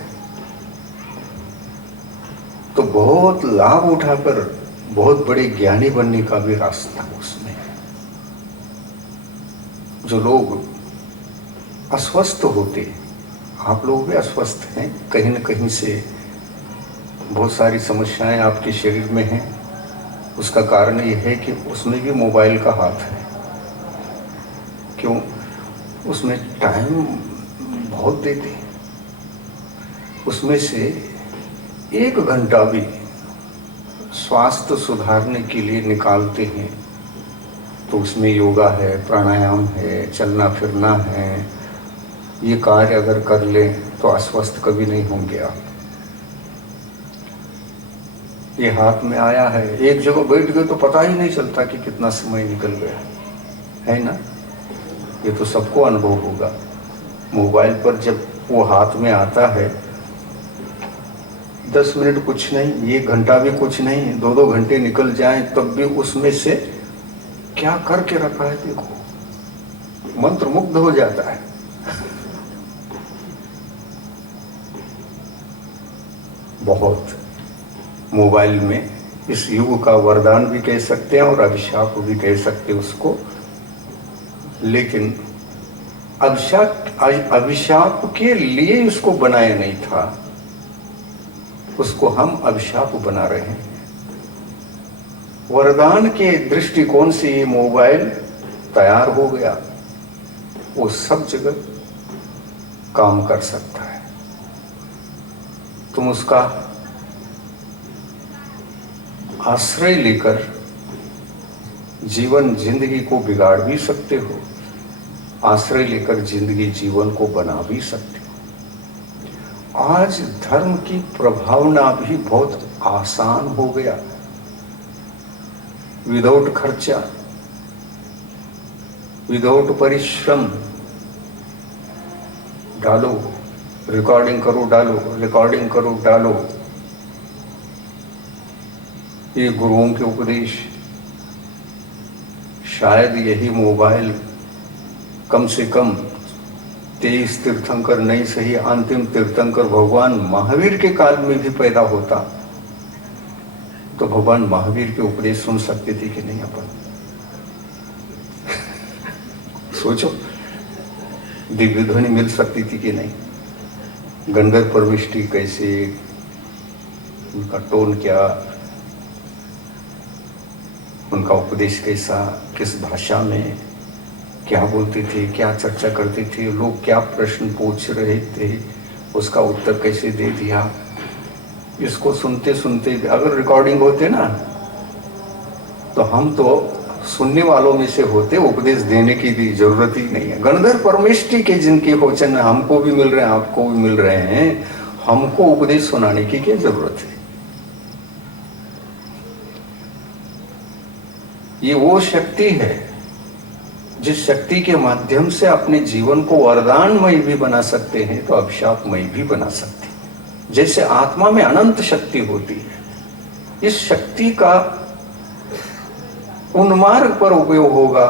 तो बहुत लाभ उठाकर बहुत बड़े ज्ञानी बनने का भी रास्ता उसमें है। जो लोग अस्वस्थ होते, आप लोग भी अस्वस्थ हैं कहीं न कहीं से, बहुत सारी समस्याएं आपके शरीर में हैं। उसका कारण ये है कि उसमें भी मोबाइल का हाथ है। क्यों? उसमें टाइम बहुत देते हैं। उसमें से 1 घंटा भी स्वास्थ्य सुधारने के लिए निकालते हैं तो उसमें योगा है, प्राणायाम है, चलना फिरना है। ये कार्य अगर कर लें तो अस्वस्थ कभी नहीं होंगे आप। ये हाथ में आया है, एक जगह बैठ गए तो पता ही नहीं चलता कि कितना समय निकल गया, है ना? ये तो सबको अनुभव होगा। मोबाइल पर जब वो हाथ में आता है, 10 मिनट कुछ नहीं, 1 घंटा भी कुछ नहीं, 2-2 घंटे निकल जाएं तब भी उसमें से क्या करके रखा है देखो, मंत्रमुग्ध हो जाता है। बहुत मोबाइल में इस युग का वरदान भी कह सकते हैं और अभिशाप भी कह सकते हैं उसको। लेकिन अभिशाप के लिए इसको बनाया नहीं था, उसको हम अभिशाप बना रहे हैं। वरदान के दृष्टिकोण से ये मोबाइल तैयार हो गया, वो सब जगह काम कर सकता है। तुम उसका आश्रय लेकर जीवन जिंदगी को बिगाड़ भी सकते हो, आश्रय लेकर जिंदगी जीवन को बना भी सकते हो। आज धर्म की प्रभावना भी बहुत आसान हो गया, विदाउट खर्चा, विदाउट परिश्रम। डालो, रिकॉर्डिंग करो, डालो, रिकॉर्डिंग करो, डालो। ये गुरुओं के उपदेश, शायद यही मोबाइल कम से कम 23 तीर्थंकर नहीं सही, अंतिम तीर्थंकर भगवान महावीर के काल में भी पैदा होता तो भगवान महावीर के उपदेश सुन सकते थे कि नहीं अपन? सोचो, दिव्य ध्वनि मिल सकती थी कि नहीं? गंधर्व प्रविष्टि कैसे, उनका टोन क्या, उनका उपदेश कैसा, किस भाषा में क्या बोलते थे, क्या चर्चा करते थे, लोग क्या प्रश्न पूछ रहे थे, उसका उत्तर कैसे दे दिया। इसको सुनते सुनते अगर रिकॉर्डिंग होते ना तो हम तो सुनने वालों में से होते, उपदेश देने की भी जरूरत ही नहीं है। गंधर्व परमेष्टि के जिनके वचन हमको भी मिल रहे हैं, आपको भी मिल रहे हैं, हमको उपदेश सुनाने की क्या जरूरत है? ये वो शक्ति है जिस शक्ति के माध्यम से अपने जीवन को वरदानमय भी बना सकते हैं तो अभिशापमय भी बना सकते हैं। जैसे आत्मा में अनंत शक्ति होती है, इस शक्ति का उन्मार्ग पर उपयोग होगा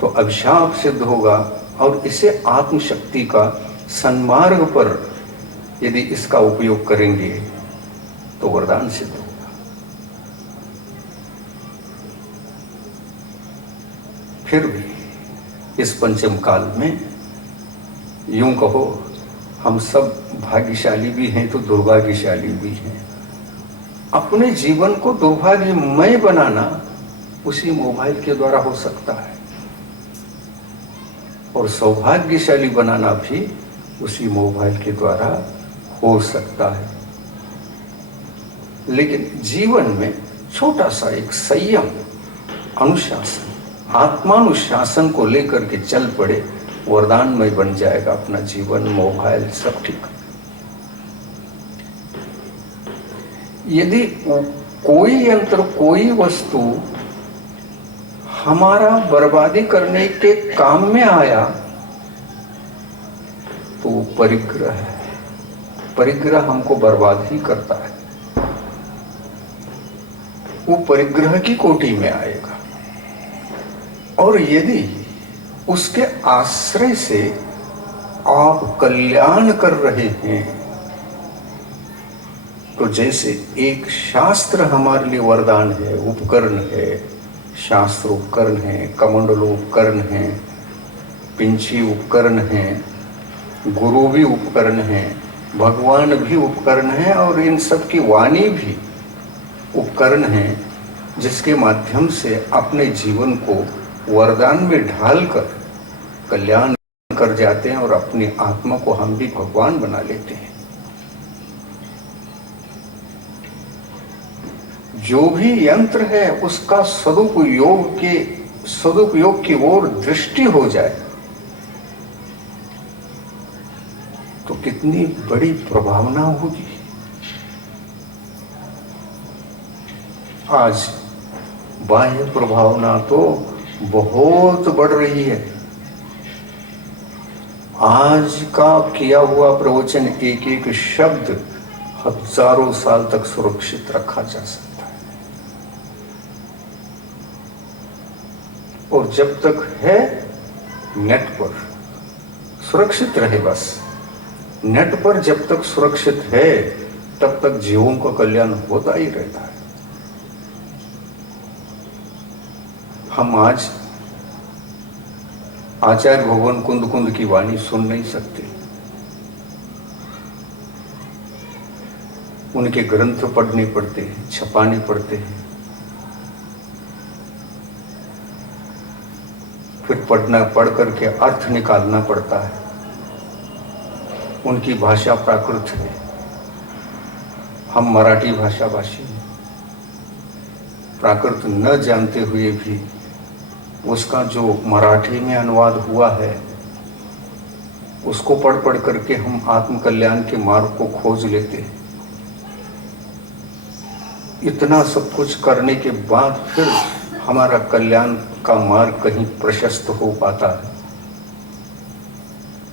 तो अभिशाप सिद्ध होगा, और इसे आत्मशक्ति का सन्मार्ग पर यदि इसका उपयोग करेंगे तो वरदान सिद्ध होगा। फिर भी इस पंचम काल में यूं कहो हम सब भाग्यशाली भी हैं तो दुर्भाग्यशाली भी हैं। अपने जीवन को दुर्भाग्यमय बनाना उसी मोबाइल के द्वारा हो सकता है, और सौभाग्यशाली बनाना भी उसी मोबाइल के द्वारा हो सकता है। लेकिन जीवन में छोटा सा एक संयम, अनुशासन, आत्मानुशासन को लेकर के चल पड़े, वरदानमय बन जाएगा अपना जीवन, मोबाइल सब ठीक। यदि कोई यंत्र, कोई वस्तु हमारा बर्बादी करने के काम में आया तो परिग्रह है। परिग्रह हमको बर्बाद ही करता है, वो परिग्रह की कोटि में आएगा। और यदि उसके आश्रय से आप कल्याण कर रहे हैं तो जैसे एक शास्त्र हमारे लिए वरदान है, उपकरण है, शास्त्र उपकरण है, कमंडल उपकरण है, पिंची उपकरण है, गुरु भी उपकरण है, भगवान भी उपकरण है, और इन सब की वाणी भी उपकरण है, जिसके माध्यम से अपने जीवन को वरदान में ढालकर कल्याण कर जाते हैं और अपनी आत्मा को हम भी भगवान बना लेते हैं। जो भी यंत्र है उसका सदुपयोग की ओर दृष्टि हो जाए तो कितनी बड़ी प्रभावना होगी। आज बाह्य प्रभावना तो बहुत बढ़ रही है। आज का किया हुआ प्रवचन, एक एक शब्द हजारों साल तक सुरक्षित रखा जा सकता है। और जब तक है नेट पर सुरक्षित रहे, बस नेट पर जब तक सुरक्षित है तब तक जीवों का कल्याण होता ही रहता है। हम आज आचार्य भगवान कुंद कुंद की वाणी सुन नहीं सकते, उनके ग्रंथ पढ़ने पड़ते हैं, छपाने पड़ते हैं, फिर पढ़ करके अर्थ निकालना पड़ता है। उनकी भाषा प्राकृत है, हम मराठी भाषा भाषी हैं। प्राकृत न जानते हुए भी उसका जो मराठी में अनुवाद हुआ है उसको पढ़ करके हम आत्मकल्याण के मार्ग को खोज लेते हैं। इतना सब कुछ करने के बाद फिर हमारा कल्याण का मार्ग कहीं प्रशस्त हो पाता है,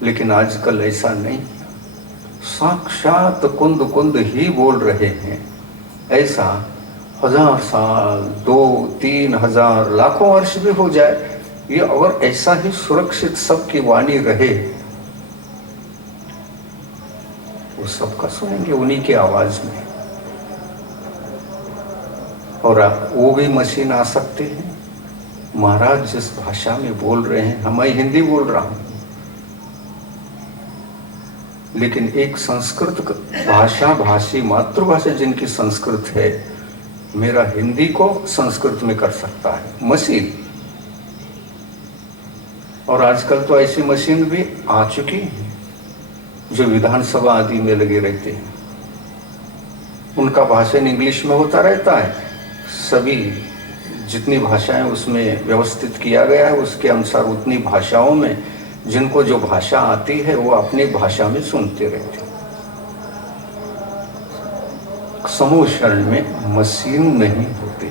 लेकिन आजकल ऐसा नहीं। साक्षात कुंद कुंद ही बोल रहे हैं। ऐसा 1000 साल, 2-3 हजार, लाखों वर्ष भी हो जाए, ये अगर ऐसा ही सुरक्षित सबकी वाणी रहे, वो सबका सुनेंगे उन्हीं की आवाज में। और वो भी मशीन आ सकते हैं। महाराज जिस भाषा में बोल रहे हैं, मैं हिंदी बोल रहा हूं, लेकिन एक संस्कृत भाषा भाषी, मातृभाषा जिनकी संस्कृत है, मेरा हिंदी को संस्कृत में कर सकता है मशीन। और आजकल तो ऐसी मशीन भी आ चुकी है जो विधानसभा आदि में लगे रहते हैं, उनका भाषण इंग्लिश में होता रहता है। सभी जितनी भाषाएं उसमें व्यवस्थित किया गया है, उसके अनुसार उतनी भाषाओं में जिनको जो भाषा आती है वो अपनी भाषा में सुनते रहते हैं। समूह शरण में मशीन नहीं होती,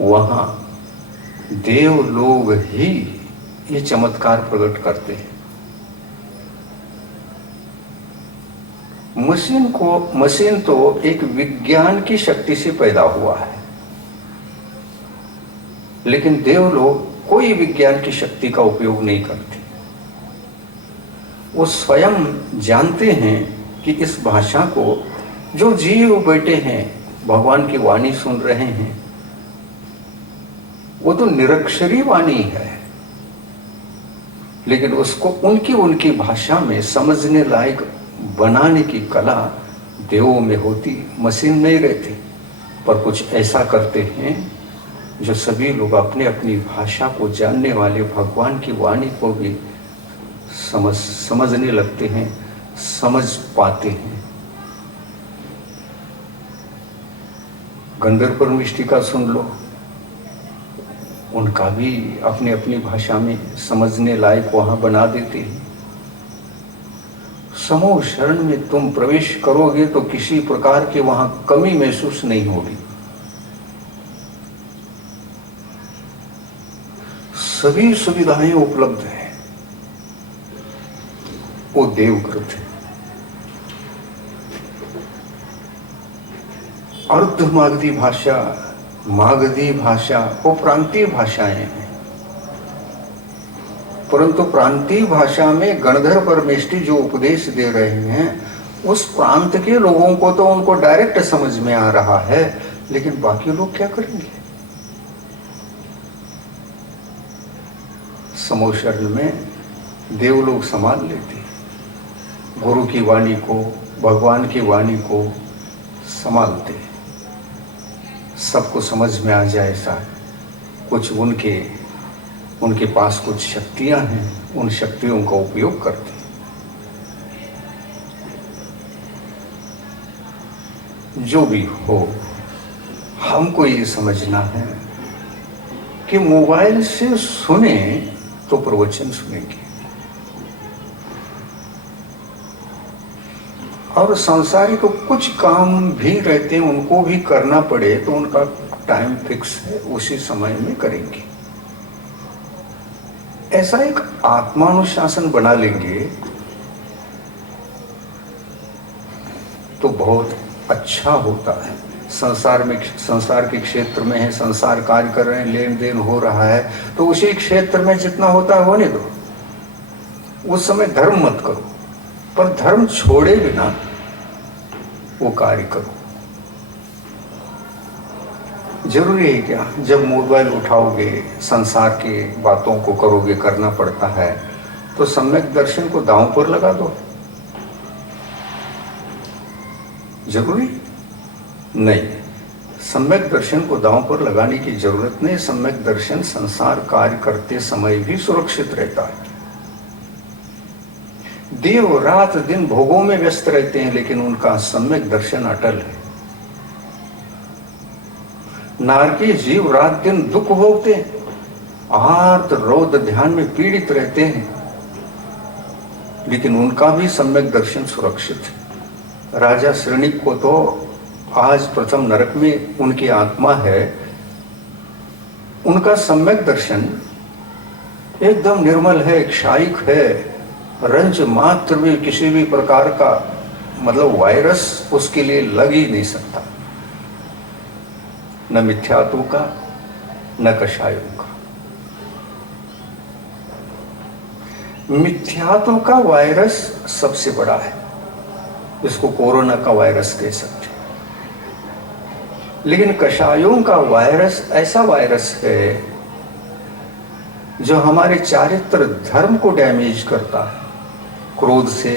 वहां देव लोग ही ये चमत्कार प्रकट करते हैं। मशीन तो एक विज्ञान की शक्ति से पैदा हुआ है, लेकिन देव लोग कोई विज्ञान की शक्ति का उपयोग नहीं करते। वो स्वयं जानते हैं कि इस भाषा को जो जीव बैठे हैं भगवान की वाणी सुन रहे हैं, वो तो निरक्षरी वाणी है, लेकिन उसको उनकी भाषा में समझने लायक बनाने की कला देवों में होती, मशीन नहीं रहती। पर कुछ ऐसा करते हैं जो सभी लोग अपने अपनी भाषा को जानने वाले भगवान की वाणी को भी समझने लगते हैं, समझ पाते हैं। गंधर्व परमिष्टिका सुन लो, उनका भी अपनी अपनी भाषा में समझने लायक वहां बना देते हैं। समूह शरण में तुम प्रवेश करोगे तो किसी प्रकार की वहां कमी महसूस नहीं होगी। सभी सुविधाएं उपलब्ध हैं, वो देवकृत है। अर्ध मागधी भाषा, मागधी भाषा वो प्रांतीय भाषाएं हैं, परंतु प्रांतीय भाषा में गणधर परमेष्ठी जो उपदेश दे रहे हैं उस प्रांत के लोगों को तो उनको डायरेक्ट समझ में आ रहा है, लेकिन बाकी लोग क्या करेंगे? समोशरण में देव लोग संभाल लेते, गुरु की वाणी को, भगवान की वाणी को संभालते, सबको समझ में आ जाए ऐसा। कुछ उनके पास कुछ शक्तियां हैं, उन शक्तियों का उपयोग करते। जो भी हो, हमको ये समझना है कि मोबाइल से सुने तो प्रवचन सुनेंगे, और संसारिक कुछ काम भी रहते हैं उनको भी करना पड़े तो उनका टाइम फिक्स है, उसी समय में करेंगे। ऐसा एक आत्मानुशासन बना लेंगे तो बहुत अच्छा होता है। संसार के क्षेत्र में है, संसार कार्य कर रहे हैं, लेन देन हो रहा है, तो उसी क्षेत्र में जितना होता है होने दो। उस समय धर्म मत करो, पर धर्म छोड़े बिना वो कार्य करो। जरूरी है क्या? जब मोबाइल उठाओगे, संसार के बातों को करोगे, करना पड़ता है, तो सम्यक दर्शन को दांव पर लगा दो। जरूरी नहीं, सम्यक दर्शन को दांव पर लगाने की जरूरत नहीं। सम्यक दर्शन संसार कार्य करते समय भी सुरक्षित रहता है। देव रात दिन भोगों में व्यस्त रहते हैं, लेकिन उनका सम्यक दर्शन अटल है। नारकी जीव रात दिन दुख भोगते हैं, आर्त रोध ध्यान में पीड़ित रहते हैं, लेकिन उनका भी सम्यक दर्शन सुरक्षित है। राजा श्रेणिक को तो आज प्रथम नरक में उनकी आत्मा है, उनका सम्यक दर्शन एकदम निर्मल है, क्षायिक है, रंज मात्र भी किसी भी प्रकार का मतलब वायरस उसके लिए लग ही नहीं सकता, न मिथ्यात्व का न कषायों का। मिथ्यात्व का वायरस सबसे बड़ा है, इसको कोरोना का वायरस कह सकते हैं, लेकिन कषायों का वायरस ऐसा वायरस है जो हमारे चारित्र धर्म को डैमेज करता है। क्रोध से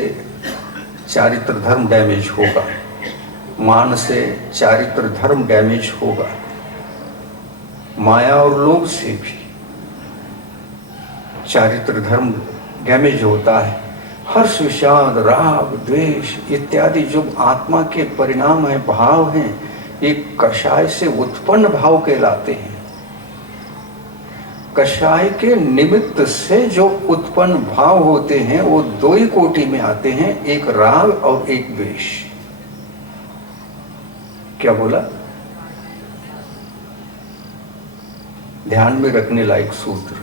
चारित्र धर्म डैमेज होगा, मान से चारित्र धर्म डैमेज होगा, माया और लोभ से भी चारित्र धर्म डैमेज होता है। हर्ष विषाद राग द्वेष इत्यादि जो आत्मा के परिणाम है, भाव हैं, एक कषाय से उत्पन्न भाव कहलाते हैं। कषाय के निमित्त से जो उत्पन्न भाव होते हैं वो दो ही कोटि में आते हैं, एक राग और एक द्वेष। क्या बोला? ध्यान में रखने लायक सूत्र।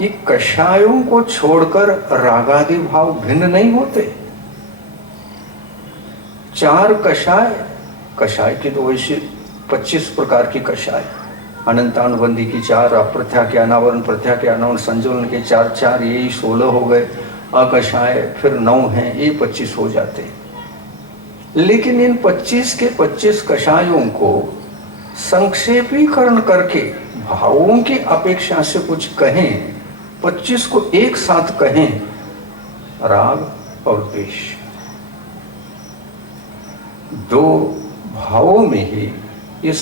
ये कषायों को छोड़कर रागादि भाव भिन्न नहीं होते। चार कषाय की तो वैसे 25 प्रकार की कषाय, अनंतानुबंधी की 4, अप्रथ्या के अनावरण, प्रथ्या के अनावरण, संजोलन के 4, यही 16 हो गए। अकषाय फिर 9 हैं, ये 25 हो जाते हैं। लेकिन इन 25 के 25 कषायों को संक्षेपीकरण करके भावों की अपेक्षा से कुछ कहें, 25 को एक साथ कहें, राग और द्वेष। दो भावों में ही इस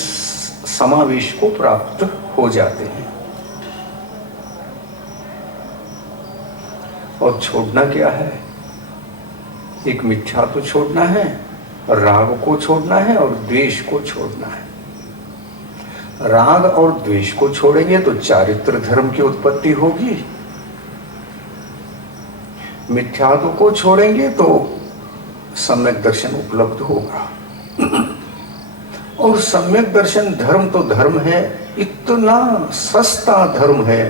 समावेश को प्राप्त हो जाते हैं। और छोड़ना क्या है? एक मिथ्या तो छोड़ना है, राग को छोड़ना है और द्वेष को छोड़ना है। राग और द्वेष को छोड़ेंगे तो चारित्र धर्म की उत्पत्ति होगी, मिथ्यात्व को छोड़ेंगे तो सम्यक दर्शन उपलब्ध होगा। और सम्यक दर्शन धर्म तो धर्म है, इतना सस्ता धर्म है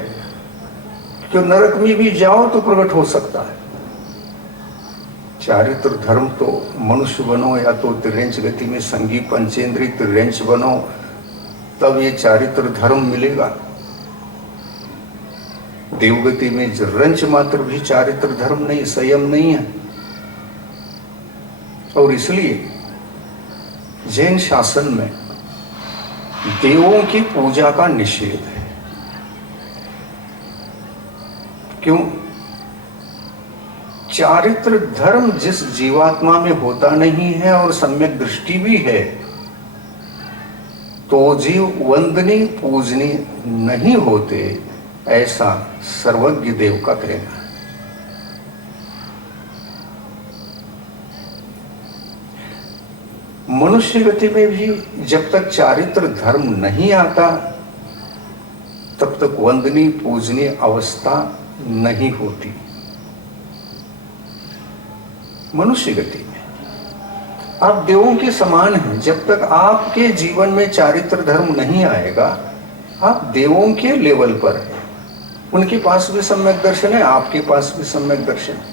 कि नरक में भी जाओ तो प्रकट हो सकता है। चारित्र धर्म तो मनुष्य बनो या तो त्रिरेंच गति में संगी पंचेंद्री त्रिरेंच बनो, तब ये चारित्र धर्म मिलेगा। देवगति में रंच मात्र भी चारित्र धर्म नहीं, संयम नहीं है। और इसलिए जैन शासन में देवों की पूजा का निषेध है। क्यों? चारित्र धर्म जिस जीवात्मा में होता नहीं है और सम्यक दृष्टि भी है, तो जीव वंदनीय पूजनीय नहीं होते, ऐसा सर्वज्ञ देव का कहना है। मनुष्य गति में भी जब तक चारित्र धर्म नहीं आता, तब तक वंदनीय पूजनीय अवस्था नहीं होती। मनुष्य गति में आप देवों के समान हैं। जब तक आपके जीवन में चारित्र धर्म नहीं आएगा, आप देवों के लेवल पर हैं। उनके पास भी सम्यक दर्शन है, आपके पास भी सम्यक दर्शन है।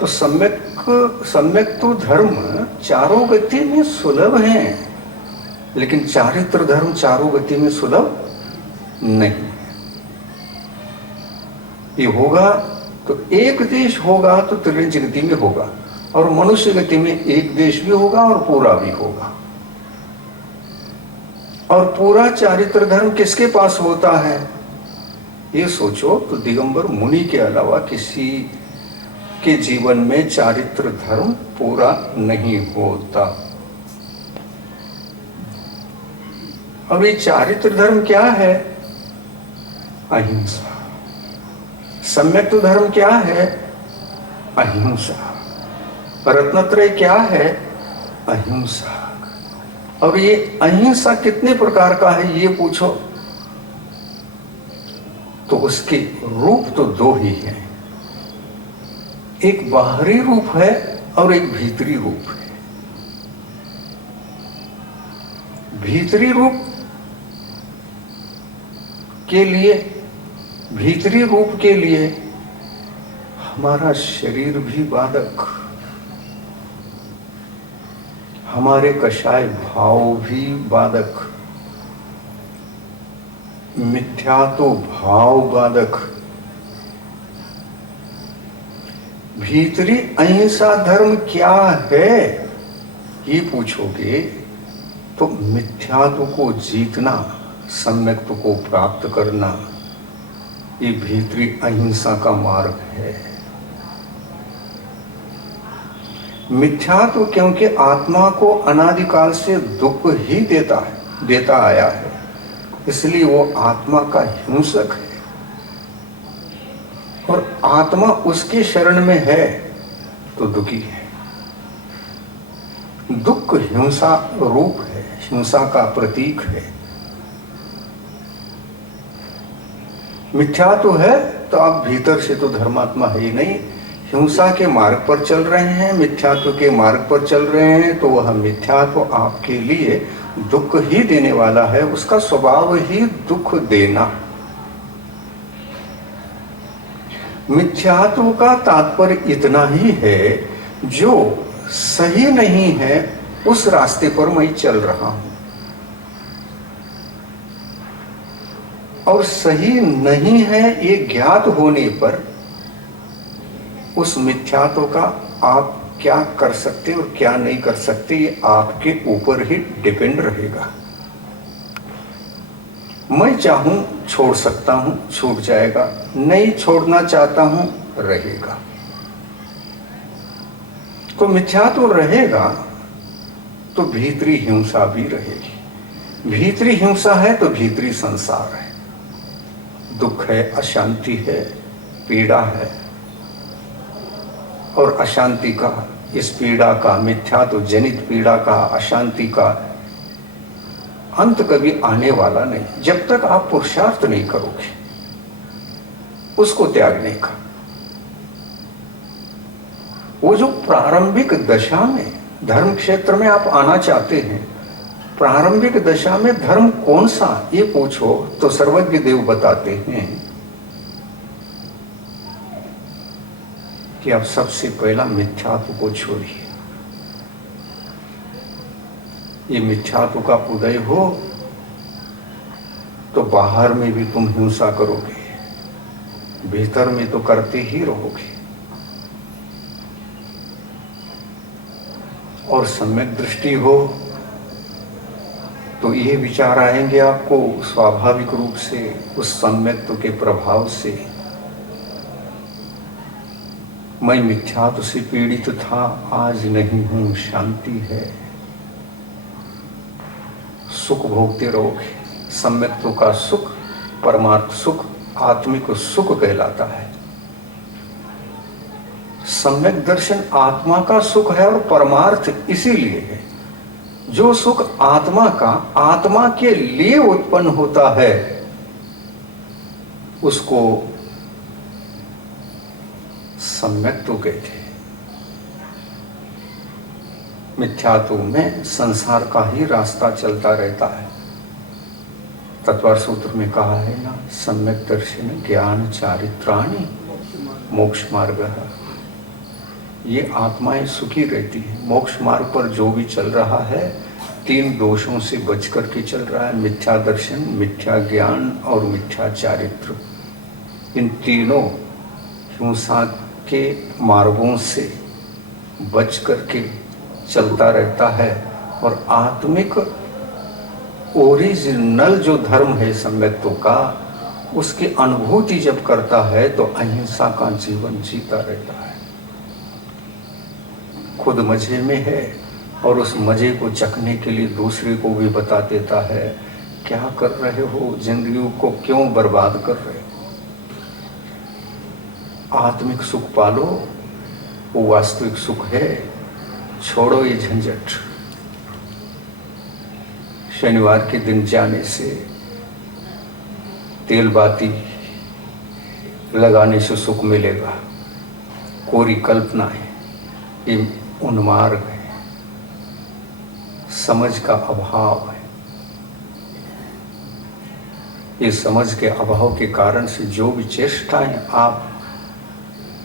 तो सम्यक तो धर्म चारों गति में सुलभ है, लेकिन चारित्र धर्म चारों गति में सुलभ नहीं। ये होगा तो एक देश होगा तो त्रिंज गति में होगा, और मनुष्य गति में एक देश भी होगा और पूरा भी होगा। और पूरा चारित्र धर्म किसके पास होता है? ये सोचो तो दिगंबर मुनि के अलावा किसी के जीवन में चारित्र धर्म पूरा नहीं होता। अब ये चारित्र धर्म क्या है? अहिंसा। सम्यक तो धर्म क्या है? अहिंसा। रत्नत्रय क्या है? अहिंसा। और ये अहिंसा कितने प्रकार का है ये पूछो तो उसके रूप तो दो ही हैं। एक बाहरी रूप है और एक भीतरी रूप है। भीतरी रूप के लिए, भीतरी रूप के लिए हमारा शरीर भी बाधक, हमारे कषाय भाव भी बाधक, मिथ्या तो भाव बाधक। भीतरी अहिंसा धर्म क्या है ये पूछोगे तो मिथ्यात्व को जीतना, सम्यक्त्व को प्राप्त करना, ये भीतरी अहिंसा का मार्ग है। मिथ्यात्व क्योंकि आत्मा को अनादिकाल से दुख ही देता आया है, इसलिए वो आत्मा का हिंसक है। और आत्मा उसके शरण में है तो दुखी है। दुख हिंसा रूप है, हिंसा का प्रतीक है। मिथ्या तो है तो आप भीतर से तो धर्मात्मा है ही नहीं, हिंसा के मार्ग पर चल रहे हैं, मिथ्यात्व के मार्ग पर चल रहे हैं, तो वह मिथ्यात्व आपके लिए दुख ही देने वाला है। उसका स्वभाव ही दुख देना। मिथ्यात्व का तात्पर्य इतना ही है, जो सही नहीं है उस रास्ते पर मैं चल रहा हूं, और सही नहीं है ये ज्ञात होने पर उस मिथ्यात्व का आप क्या कर सकते और क्या नहीं कर सकते ये आपके ऊपर ही डिपेंड रहेगा। मैं चाहूं छोड़ सकता हूं, छूट जाएगा, नहीं छोड़ना चाहता हूं, रहेगा। तो मिथ्यात्व रहेगा तो भीतरी हिंसा भी रहेगी। भीतरी हिंसा है तो भीतरी संसार है, दुख है, अशांति है, पीड़ा है। और अशांति का, इस पीड़ा का, मिथ्यात्व जनित पीड़ा का, अशांति का अंत कभी आने वाला नहीं, जब तक आप पुरुषार्थ नहीं करोगे उसको त्यागने का। वो जो प्रारंभिक दशा में धर्म क्षेत्र में आप आना चाहते हैं, प्रारंभिक दशा में धर्म कौन सा ये पूछो तो सर्वज्ञ देव बताते हैं कि आप सबसे पहला मिथ्यात्व को छोड़िए। ये मिथ्यात्व का उदय हो तो बाहर में भी तुम हिंसा करोगे, भीतर में तो करते ही रहोगे। और सम्यक दृष्टि हो तो ये विचार आएंगे आपको स्वाभाविक रूप से, उस सम्यक्त्व के प्रभाव से। मैं मिथ्यात्व से पीड़ित था, आज नहीं हूं, शांति है। सुख भोगते रहोगे। सम्यक्त्व का सुख परमार्थ सुख, आत्मिक सुख कहलाता है। सम्यक दर्शन आत्मा का सुख है और परमार्थ इसीलिए है। जो सुख आत्मा का आत्मा के लिए उत्पन्न होता है उसको सम्यक्त्व कहते हैं। मिथ्यात्व में संसार का ही रास्ता चलता रहता है। तत्वार सूत्र में कहा है ना, सम्यक दर्शन ज्ञान चारित्राणि मोक्ष मार्ग। ये आत्माएं सुखी रहती हैं। मोक्ष मार्ग पर जो भी चल रहा है 3 दोषों से बच करके चल रहा है, मिथ्या दर्शन, मिथ्या ज्ञान और मिथ्या चारित्र। इन तीनों हिंसा के मार्गों से बच करके चलता रहता है। और आत्मिक ओरिजिनल जो धर्म है सम्यक्त्व का, उसकी अनुभूति जब करता है तो अहिंसा का जीवन जीता रहता है। खुद मजे में है और उस मजे को चखने के लिए दूसरे को भी बता देता है, क्या कर रहे हो, जिंदगी को क्यों बर्बाद कर रहे हो। आत्मिक सुख पालो, वो वास्तविक सुख है। छोड़ो ये झंझट। शनिवार के दिन जाने से, तेल बाती लगाने से सुख मिलेगा, कोरी कल्पना है। ये उन्मार्ग है, समझ का अभाव है। ये समझ के अभाव के कारण से जो भी चेष्टाएं आप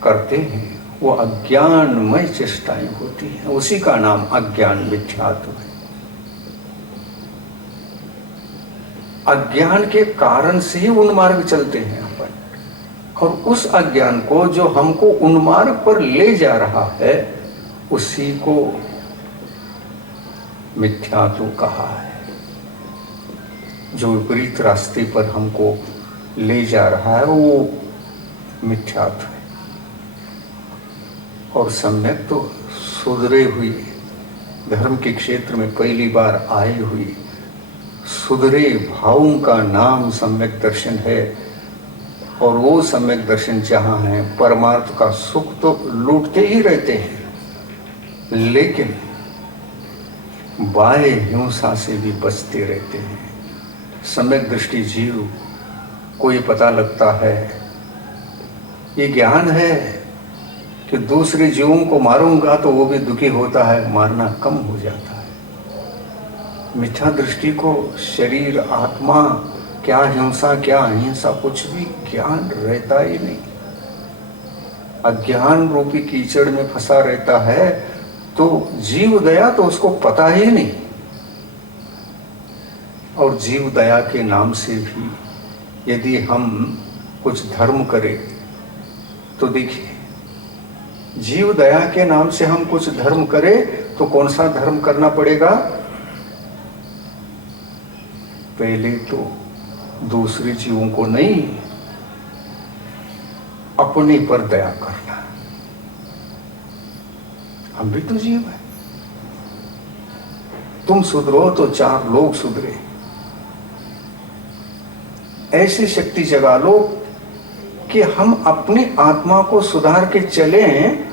करते हैं वो अज्ञानमय चेष्टाएं होती हैं। उसी का नाम अज्ञान मिथ्यात्व है। अज्ञान के कारण से ही उन्मार्ग चलते हैं अपन, और उस अज्ञान को जो हमको उन्मार्ग पर ले जा रहा है उसी को मिथ्यात्व कहा है। जो विपरीत रास्ते पर हमको ले जा रहा है वो मिथ्यात्व है। और सम्यक तो सुधरे हुई, धर्म के क्षेत्र में पहली बार आए हुई सुधरे भावों का नाम सम्यक दर्शन है। और वो सम्यक दर्शन जहाँ है, परमार्थ का सुख तो लूटते ही रहते हैं, लेकिन बाह्य हिंसा से भी बचते रहते हैं। सम्यक दृष्टि जीव को ये पता लगता है, ये ज्ञान है कि दूसरे जीवों को मारूंगा तो वो भी दुखी होता है, मारना कम हो जाता है। मिथ्या दृष्टि को शरीर, आत्मा, क्या हिंसा क्या अहिंसा, कुछ भी ज्ञान रहता ही नहीं। अज्ञान रूपी कीचड़ में फंसा रहता है तो जीव दया तो उसको पता ही नहीं। और जीव दया के नाम से भी यदि हम कुछ धर्म करें तो देखिए, जीव दया के नाम से हम कुछ धर्म करें तो कौन सा धर्म करना पड़ेगा? पहले तो दूसरे जीवों को नहीं, अपने पर दया करना। हम भी तो जीव है। तुम सुधरो तो 4 लोग सुधरे। ऐसी शक्ति जगा लो कि हम अपनी आत्मा को सुधार के चलें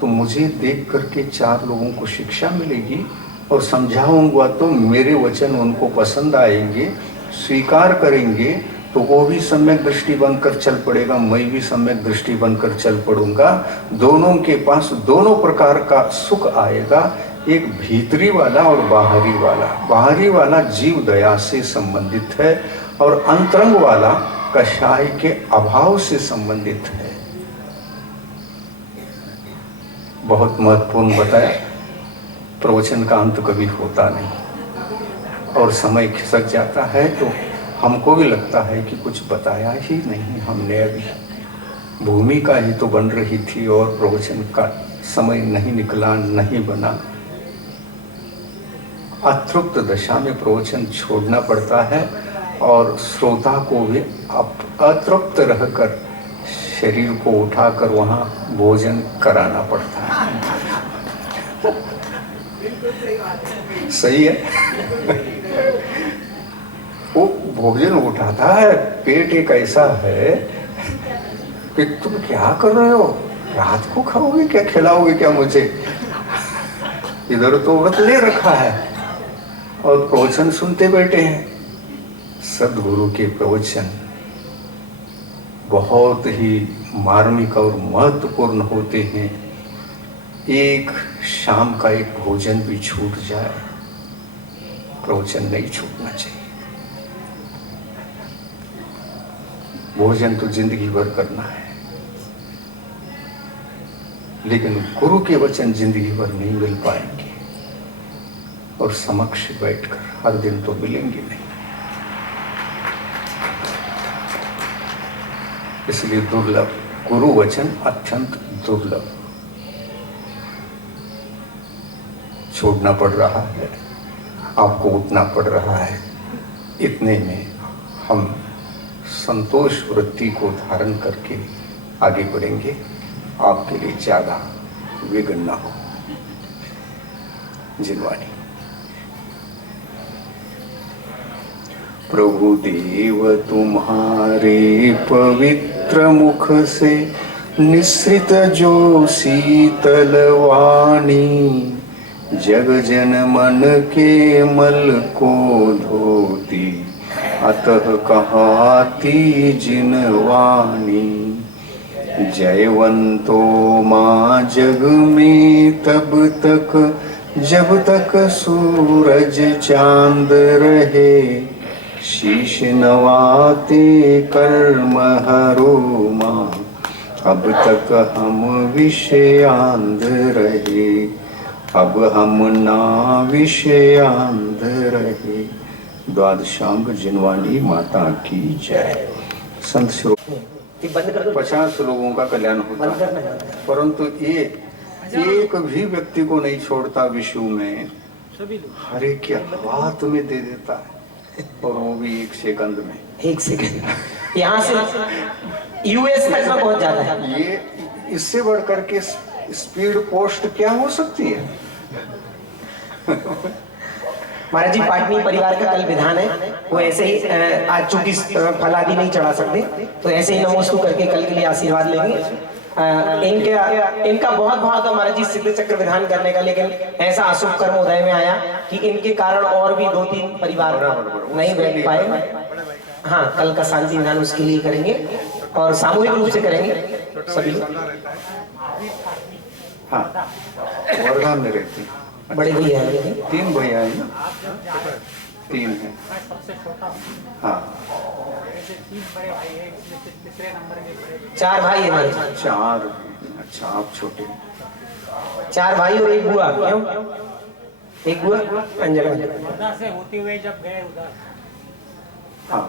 तो मुझे देख करके 4 लोगों को शिक्षा मिलेगी, और समझाऊंगा तो मेरे वचन उनको पसंद आएंगे, स्वीकार करेंगे, तो वो भी सम्यक दृष्टि बनकर चल पड़ेगा, मैं भी सम्यक दृष्टि बनकर चल पड़ूंगा। दोनों के पास दोनों प्रकार का सुख आएगा, एक भीतरी वाला और बाहरी वाला। बाहरी वाला जीव दया से संबंधित है और अंतरंग वाला कषाय के अभाव से संबंधित है। बहुत महत्वपूर्ण बताया। प्रवचन का अंत कभी होता नहीं और समय खिसक जाता है तो हमको भी लगता है कि कुछ बताया ही नहीं हमने अभी। भूमिका ही तो बन रही थी और प्रवचन का समय नहीं निकला, नहीं बना। अतृप्त दशा में प्रवचन छोड़ना पड़ता है और श्रोता को भी अतृप्त रहकर शरीर को उठाकर वहाँ भोजन कराना पड़ता है। सही है। वो भोजन उठाता है, पेट एक ऐसा है कि तुम क्या कर रहे हो, रात को खाओगे क्या, खिलाओगे क्या मुझे, इधर तो व्रत ले रखा है और प्रवचन सुनते बैठे हैं। सद्गुरु के प्रवचन बहुत ही मार्मिक और महत्वपूर्ण होते हैं। एक शाम का एक भोजन भी छूट जाए, प्रवचन नहीं छूटना चाहिए। भोजन तो जिंदगी भर करना है, लेकिन गुरु के वचन जिंदगी भर नहीं मिल पाएंगे और समक्ष बैठकर हर दिन तो मिलेंगे नहीं। इसलिए दुर्लभ, गुरु वचन अत्यंत दुर्लभ। छोड़ना पड़ रहा है, आपको उठना पड़ रहा है। इतने में हम संतोष वृत्ति को धारण करके आगे बढ़ेंगे, आपके लिए ज्यादा विघ्न न हो। जिनवाणी। प्रभु देव तुम्हारे पवित्र मुख से निसृत जो शीतल वाणी, जग जन मन के मल को धोती, अतः कहाती जिनवाणी। जयवंतो माँ जग में तब तक जब तक सूरज चांद रहे, शीश नवाते कर्म हरो माँ, अब तक हम विषयांध रहे, अब हम ना विषयांध रहे। द्वादशांग जिनवाणी माता की जय। संत श्लोक 50 लोगों का कल्याण होता है, परंतु ये एक भी व्यक्ति को नहीं छोड़ता विश्व में, हर एक के हाथ में दे देता है, और वो भी 1 सेकंड में। 1 सेकंड यहाँ से यूएस तक में पहुंच जाता है। ये इससे बढ़कर के स्पीड पोस्ट क्या हो सकती है। महाराज जी, पाटनी परिवार का कल विधान है, वो ऐसे ही आज चूंकि फल आदि नहीं चढ़ा सकते, तो ऐसे ही नमोस्तु करके कल के लिए आशीर्वाद लेंगे। इनका बहुत भाव था महाराज जी सिद्ध चक्र विधान करने का, लेकिन ऐसा अशुभ कर्म उदय में आया कि इनके कारण और भी 2-3 परिवार नहीं बैठ पाए। हाँ, कल का शांति विधान उसके लिए करेंगे और सामूहिक रूप से करेंगे सभी लोग। हाँ, वर्धा में रहते हैं। बड़े भैया हैं, 3 भैया है ना, 3 है। हाँ, 4 भाई है हमारे। 4। अच्छा, आप छोटे। 4 भाई और 1 बुआ। क्यों? 1 बुआ अंजना से होते हुए जब गए उधर। हाँ,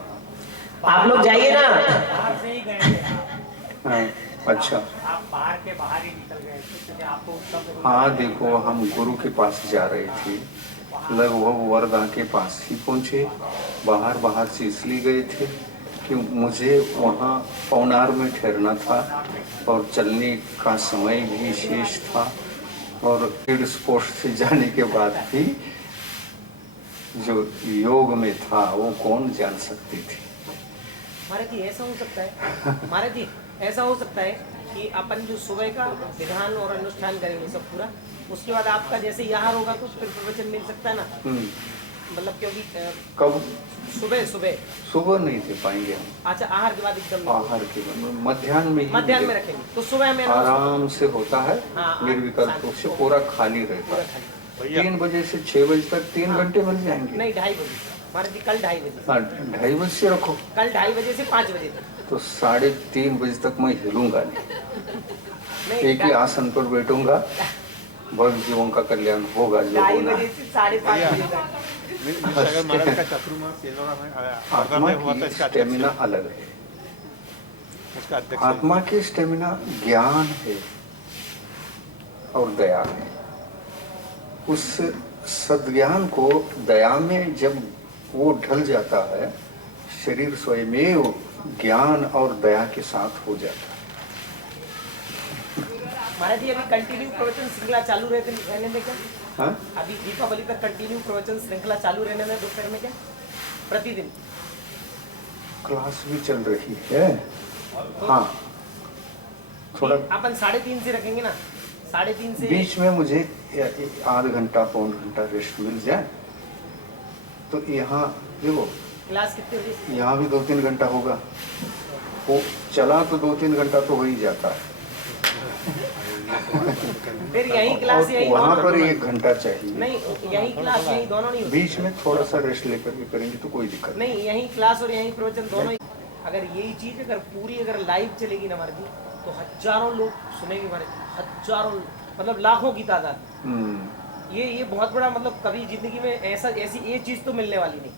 आप लोग जाइए ना। बाहर से ही गए थे। हाँ, अच्छा। आप बाहर के बाहर ही निकल गए थे, आपको सब। हाँ, देखो, हम गुरु के पास जा रहे थे, लगभग वर्धा के पास ही पहुँचे। बाहर से इसलिए गए थे कि मुझे वहाँ पौनार में ठहरना था और चलने का समय भी शेष था, और फील्ड स्पोर्ट्स से जाने के बाद भी जो योग में था वो कौन जान सकती थी। महाराज जी ऐसा हो सकता है, महाराज जी ऐसा हो सकता है कि अपन जो सुबह का विधान और अनुष्ठान करेंगे सब पूरा, उसके बाद आपका जैसे यहाँ होगा तो फिर प्रवचन मिल सकता है ना। मतलब क्योंकि कब? सुबह नहीं दे पाएंगे हम। अच्छा, आहार के बाद एकदम आहार के बाद मध्याह्न में मध्याह्न में रखेंगे तो सुबह में आराम से होता है। निर्विकल्प रूप से पूरा खाली रहता है। 3 बजे से 6 बजे तक 3 घंटे मिल जाएंगे। नहीं, 2:30 बजे महाराज जी, कल 2:30 बजे। हाँ, 2:30 बजे से रखो। कल 2:30 बजे से 5 बजे तक। तो 3:30 बजे तक मैं हिलूंगा नहीं, एक ही आसन पर बैठूंगा। भक्त जीवों का कल्याण होगा। जो 2:30 होना बजे से 5:30 बजे तक। अगर महाराज का चतुर्मास सेवा में अर्धा आत्मा में हुआ तो की इसका स्टेमिना अध्यक्ष अलग है। उसका अध्यक्ष आत्मा की स्टेमिना ज्ञान है और दया है। उस सद्ज्ञान को दया में जब वो ढल जाता है, शरीर स्वयमेव ज्ञान और दया के साथ हो जाता है। महाराज जी अभी कंटिन्यू प्रवचन श्रृंखला चालू रहने में क्या? हाँ? अभी दीपावली तक कंटिन्यू प्रवचन श्रृंखला चालू रहने में दोपहर में क्या प्रतिदिन क्लास भी चल रही है। हाँ, थोड़ा अपन 3:30 से रखेंगे ना, 3:30 से बीच में मुझे आध घंटा पौन घंटा रेस्ट मिल जाए तो यहाँ देखो, क्लास कितने बजे से? यहाँ भी 2-3 घंटा होगा। वो चला तो 2-3 घंटा तो हो ही जाता है। फिर यही क्लास यही वहाँ दोनों? पर 1 घंटा चाहिए। नहीं, यही क्लास यही दोनों नहीं होती? बीच में थोड़ा सा रेस्ट लेकर के करेंगे तो कोई दिक्कत नहीं, यही क्लास और यही प्रवचन दोनों ही। अगर यही चीज अगर पूरी अगर लाइव चलेगी ना महाराज जी, तो हजारों लोग सुनेंगे महाराज जी, हजारों मतलब लाखों की तादाद। नहीं। ये बहुत बड़ा मतलब कभी जिंदगी में ऐसी ये चीज तो मिलने वाली नहीं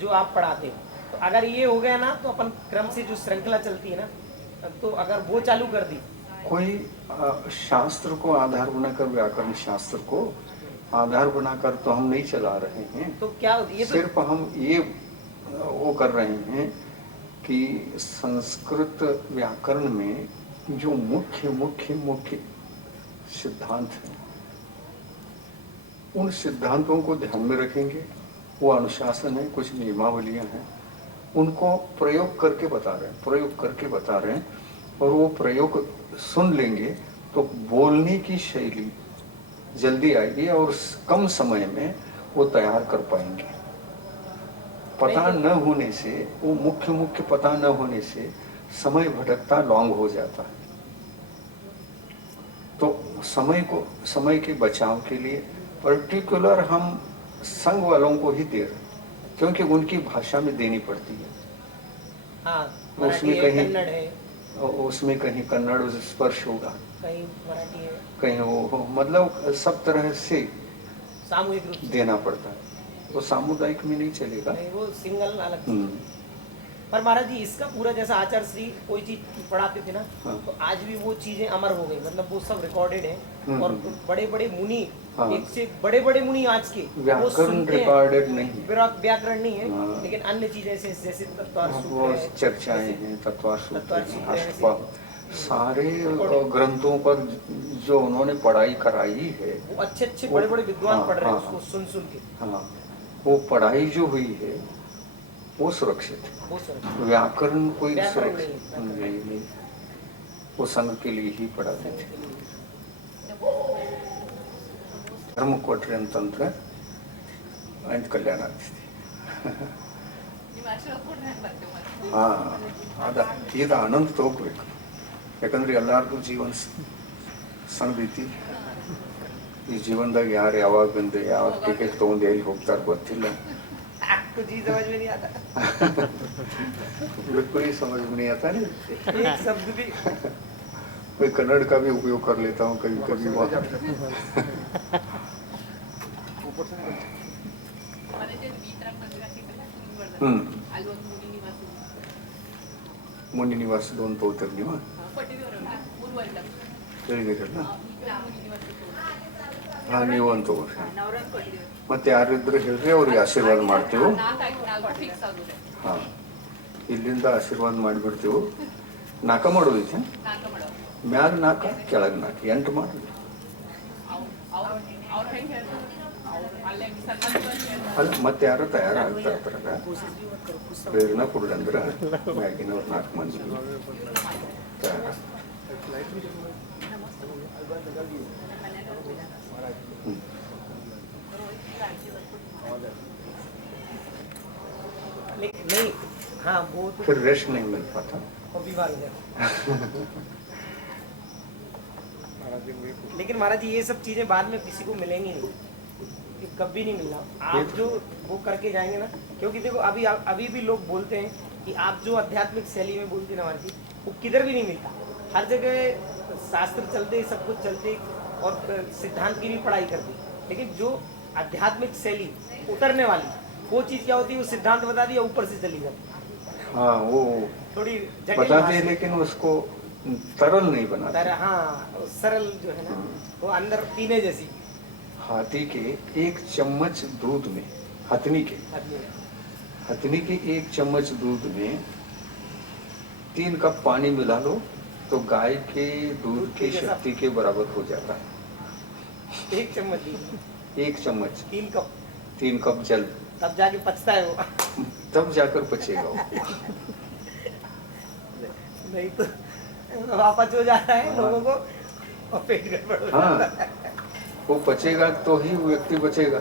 जो आप पढ़ाते हो। तो अगर ये हो गया ना तो अपन क्रम से जो श्रृंखला चलती है ना, तो अगर वो चालू कर दी, कोई शास्त्र को आधार बनाकर, व्याकरण शास्त्र को आधार बनाकर तो हम नहीं चला रहे हैं। तो क्या ये तो सिर्फ हम ये वो कर रहे हैं कि संस्कृत व्याकरण में जो मुख्य मुख्य मुख्य सिद्धांत हैं, उन सिद्धांतों को ध्यान में रखेंगे। वो अनुशासन है, कुछ नियमावलियां हैं, उनको प्रयोग करके बता रहे हैं और वो प्रयोग सुन लेंगे तो बोलने की शैली जल्दी आएगी और कम समय में वो तैयार कर पाएंगे। पता न होने से, वो मुख्य पता न होने से समय भटकता लॉन्ग हो जाता है। तो समय के बचाव के लिए पर्टिकुलर हम संघ वालों को ही दे रहे हैं, क्योंकि उनकी भाषा में देनी पड़ती है। हाँ, उसमें मराठी है, कहीं कन्नड़ है, उसमें कहीं कन्नड़ स्पर्श होगा, कहीं मराठी है, कहीं वो मतलब सब तरह से सामूहिक रूप से देना पड़ता है। वो सामुदायिक में नहीं चलेगा। नहीं, वो सिंगल अलग चीज। हम्म, पर महाराज जी इसका पूरा जैसा आचार्य श्री कोई चीज पढ़ाते थे ना, हाँ। तो आज भी वो चीजें अमर हो गई, मतलब वो सब रिकॉर्डेड है। और हम्म। बड़े बड़े मुनि, हाँ। एक से बड़े बड़े मुनि आज के वो व्याकरण सुनते हैं। रिकॉर्डेड नहीं है। व्याकरण नहीं है, हाँ। लेकिन अन्य चीजें जैसे तत्वार वो सूत्र है, चर्चाएं हैं, तत्वार सूत्र तत्वार हैं, सूत्र है, अष्टपाद, सारे ग्रंथों पर जो उन्होंने पढ़ाई कराई है, वो अच्छे बड़े बड़े विद्वान हाँ, पढ़ रहे हैं हाँ, उसको सुन के। हाँ, वो पढ़ाई जो हुई है वो सुरक्षित है। वो सर व्याकरण कोई व्याकरण सुरक्षित नहीं है। नहीं, वो संघ के लिए ही पढ़ाते थे। धर्म कोटरेन तंत्र ಅಂತ ಕಲ್ಯಾಣ ಆಗ್ತಿದೆ. ಹಾ, ಇದು ಆನಂದ ತಗೋಬೇಕು. ಯಾಕಂದ್ರೆ ಎಲ್ಲಾರ್ಗೂ ಜೀವನ ಸಣ್ಣದೈತಿ. ಈ ಜೀವನದಾಗ ಯಾರು ಯಾವಾಗ ಬಂದು ಯಾವ ಟಿಕೆಟ್ ತಗೊಂಡು ಎಲ್ಲಿ ಹೋಗ್ತಾರ ಗೊತ್ತಿಲ್ಲ. आपको जी समझ में नहीं आता, बिल्कुल ही समझ में नहीं आता नहीं। एक शब्द भी। मैं कन्नड़ का भी उपयोग कर लेता हूँ कभी कभी वहाँ। मुनि निवास 2 पौतर निवास ಹೇಳಿದಿರಲ್ಲ. ಹಾ, ನೀವು ಅಂತ ಮತ್ತೆ ಯಾರಿದ್ರು ಹೇಳ್ರಿ, ಅವ್ರಿಗೆ ಆಶೀರ್ವಾದ ಮಾಡ್ತೀವಿ. ಹಾ, ಇಲ್ಲಿಂದ ಆಶೀರ್ವಾದ ಮಾಡಿಬಿಡ್ತೀವಿ. ನಾಕ ಮಾಡೋದೈತೆ, ಮ್ಯಾಲ ನಾಕ ಕೆಳಗೆ ನಾಕ 8 ಮಾಡಿ. ಅಲ್ಲ ಮತ್ತೆ ಯಾರು ತಯಾರಾಗ್ತಾರೆ ಅದ್ರಾಗ ಪ್ರೇರಣಾ ಕೊಡ್ಲಂದ್ರೆ ಮ್ಯಾಗಿನವ್ರು 4 ಮಂದಿ ತಯಾರ. नहीं, हाँ वो तो फिर रेस्ट नहीं मिल पाता। और बीमार हो जाता। लेकिन महाराज जी ये सब चीजें बाद में किसी को मिलेंगी नहीं, ये कभी नहीं मिलना। आप जो वो करके जाएंगे ना, क्योंकि देखो अभी भी लोग बोलते हैं कि आप जो आध्यात्मिक शैली में बोलते हैं ना महाराज जी, वो किधर भी नहीं मिलता। हर जगह शास्त्र चलते, सब कुछ चलते और सिद्धांत की भी पढ़ाई करती, लेकिन जो आध्यात्मिक शैली उतरने वाली, वो चीज क्या होती है, वो सिद्धांत बता दिया ऊपर से चली जाती, हाँ वो थोड़ी जटिल बताते भाषा। हैं लेकिन उसको तरल नहीं बनाते। हाँ वो सरल जो है ना, वो अंदर पीने जैसी हाथी के 1 चम्मच दूध में, हथनी के आदमी है। 1 चम्मच दूध में 3 कप पानी मिला लो तो गाय के दूध की शक्ति के बराबर हो जाता है। 1 चम्मच दूध, 1 चम्मच 3 कप, 3 कप जल, तब जाके पचता है वो। तब जाकर पचेगा वो। नहीं तो वापस हो जाता है लोगों को और पेट गड़बड़ हो जाता है। हाँ वो पचेगा तो ही वो व्यक्ति बचेगा।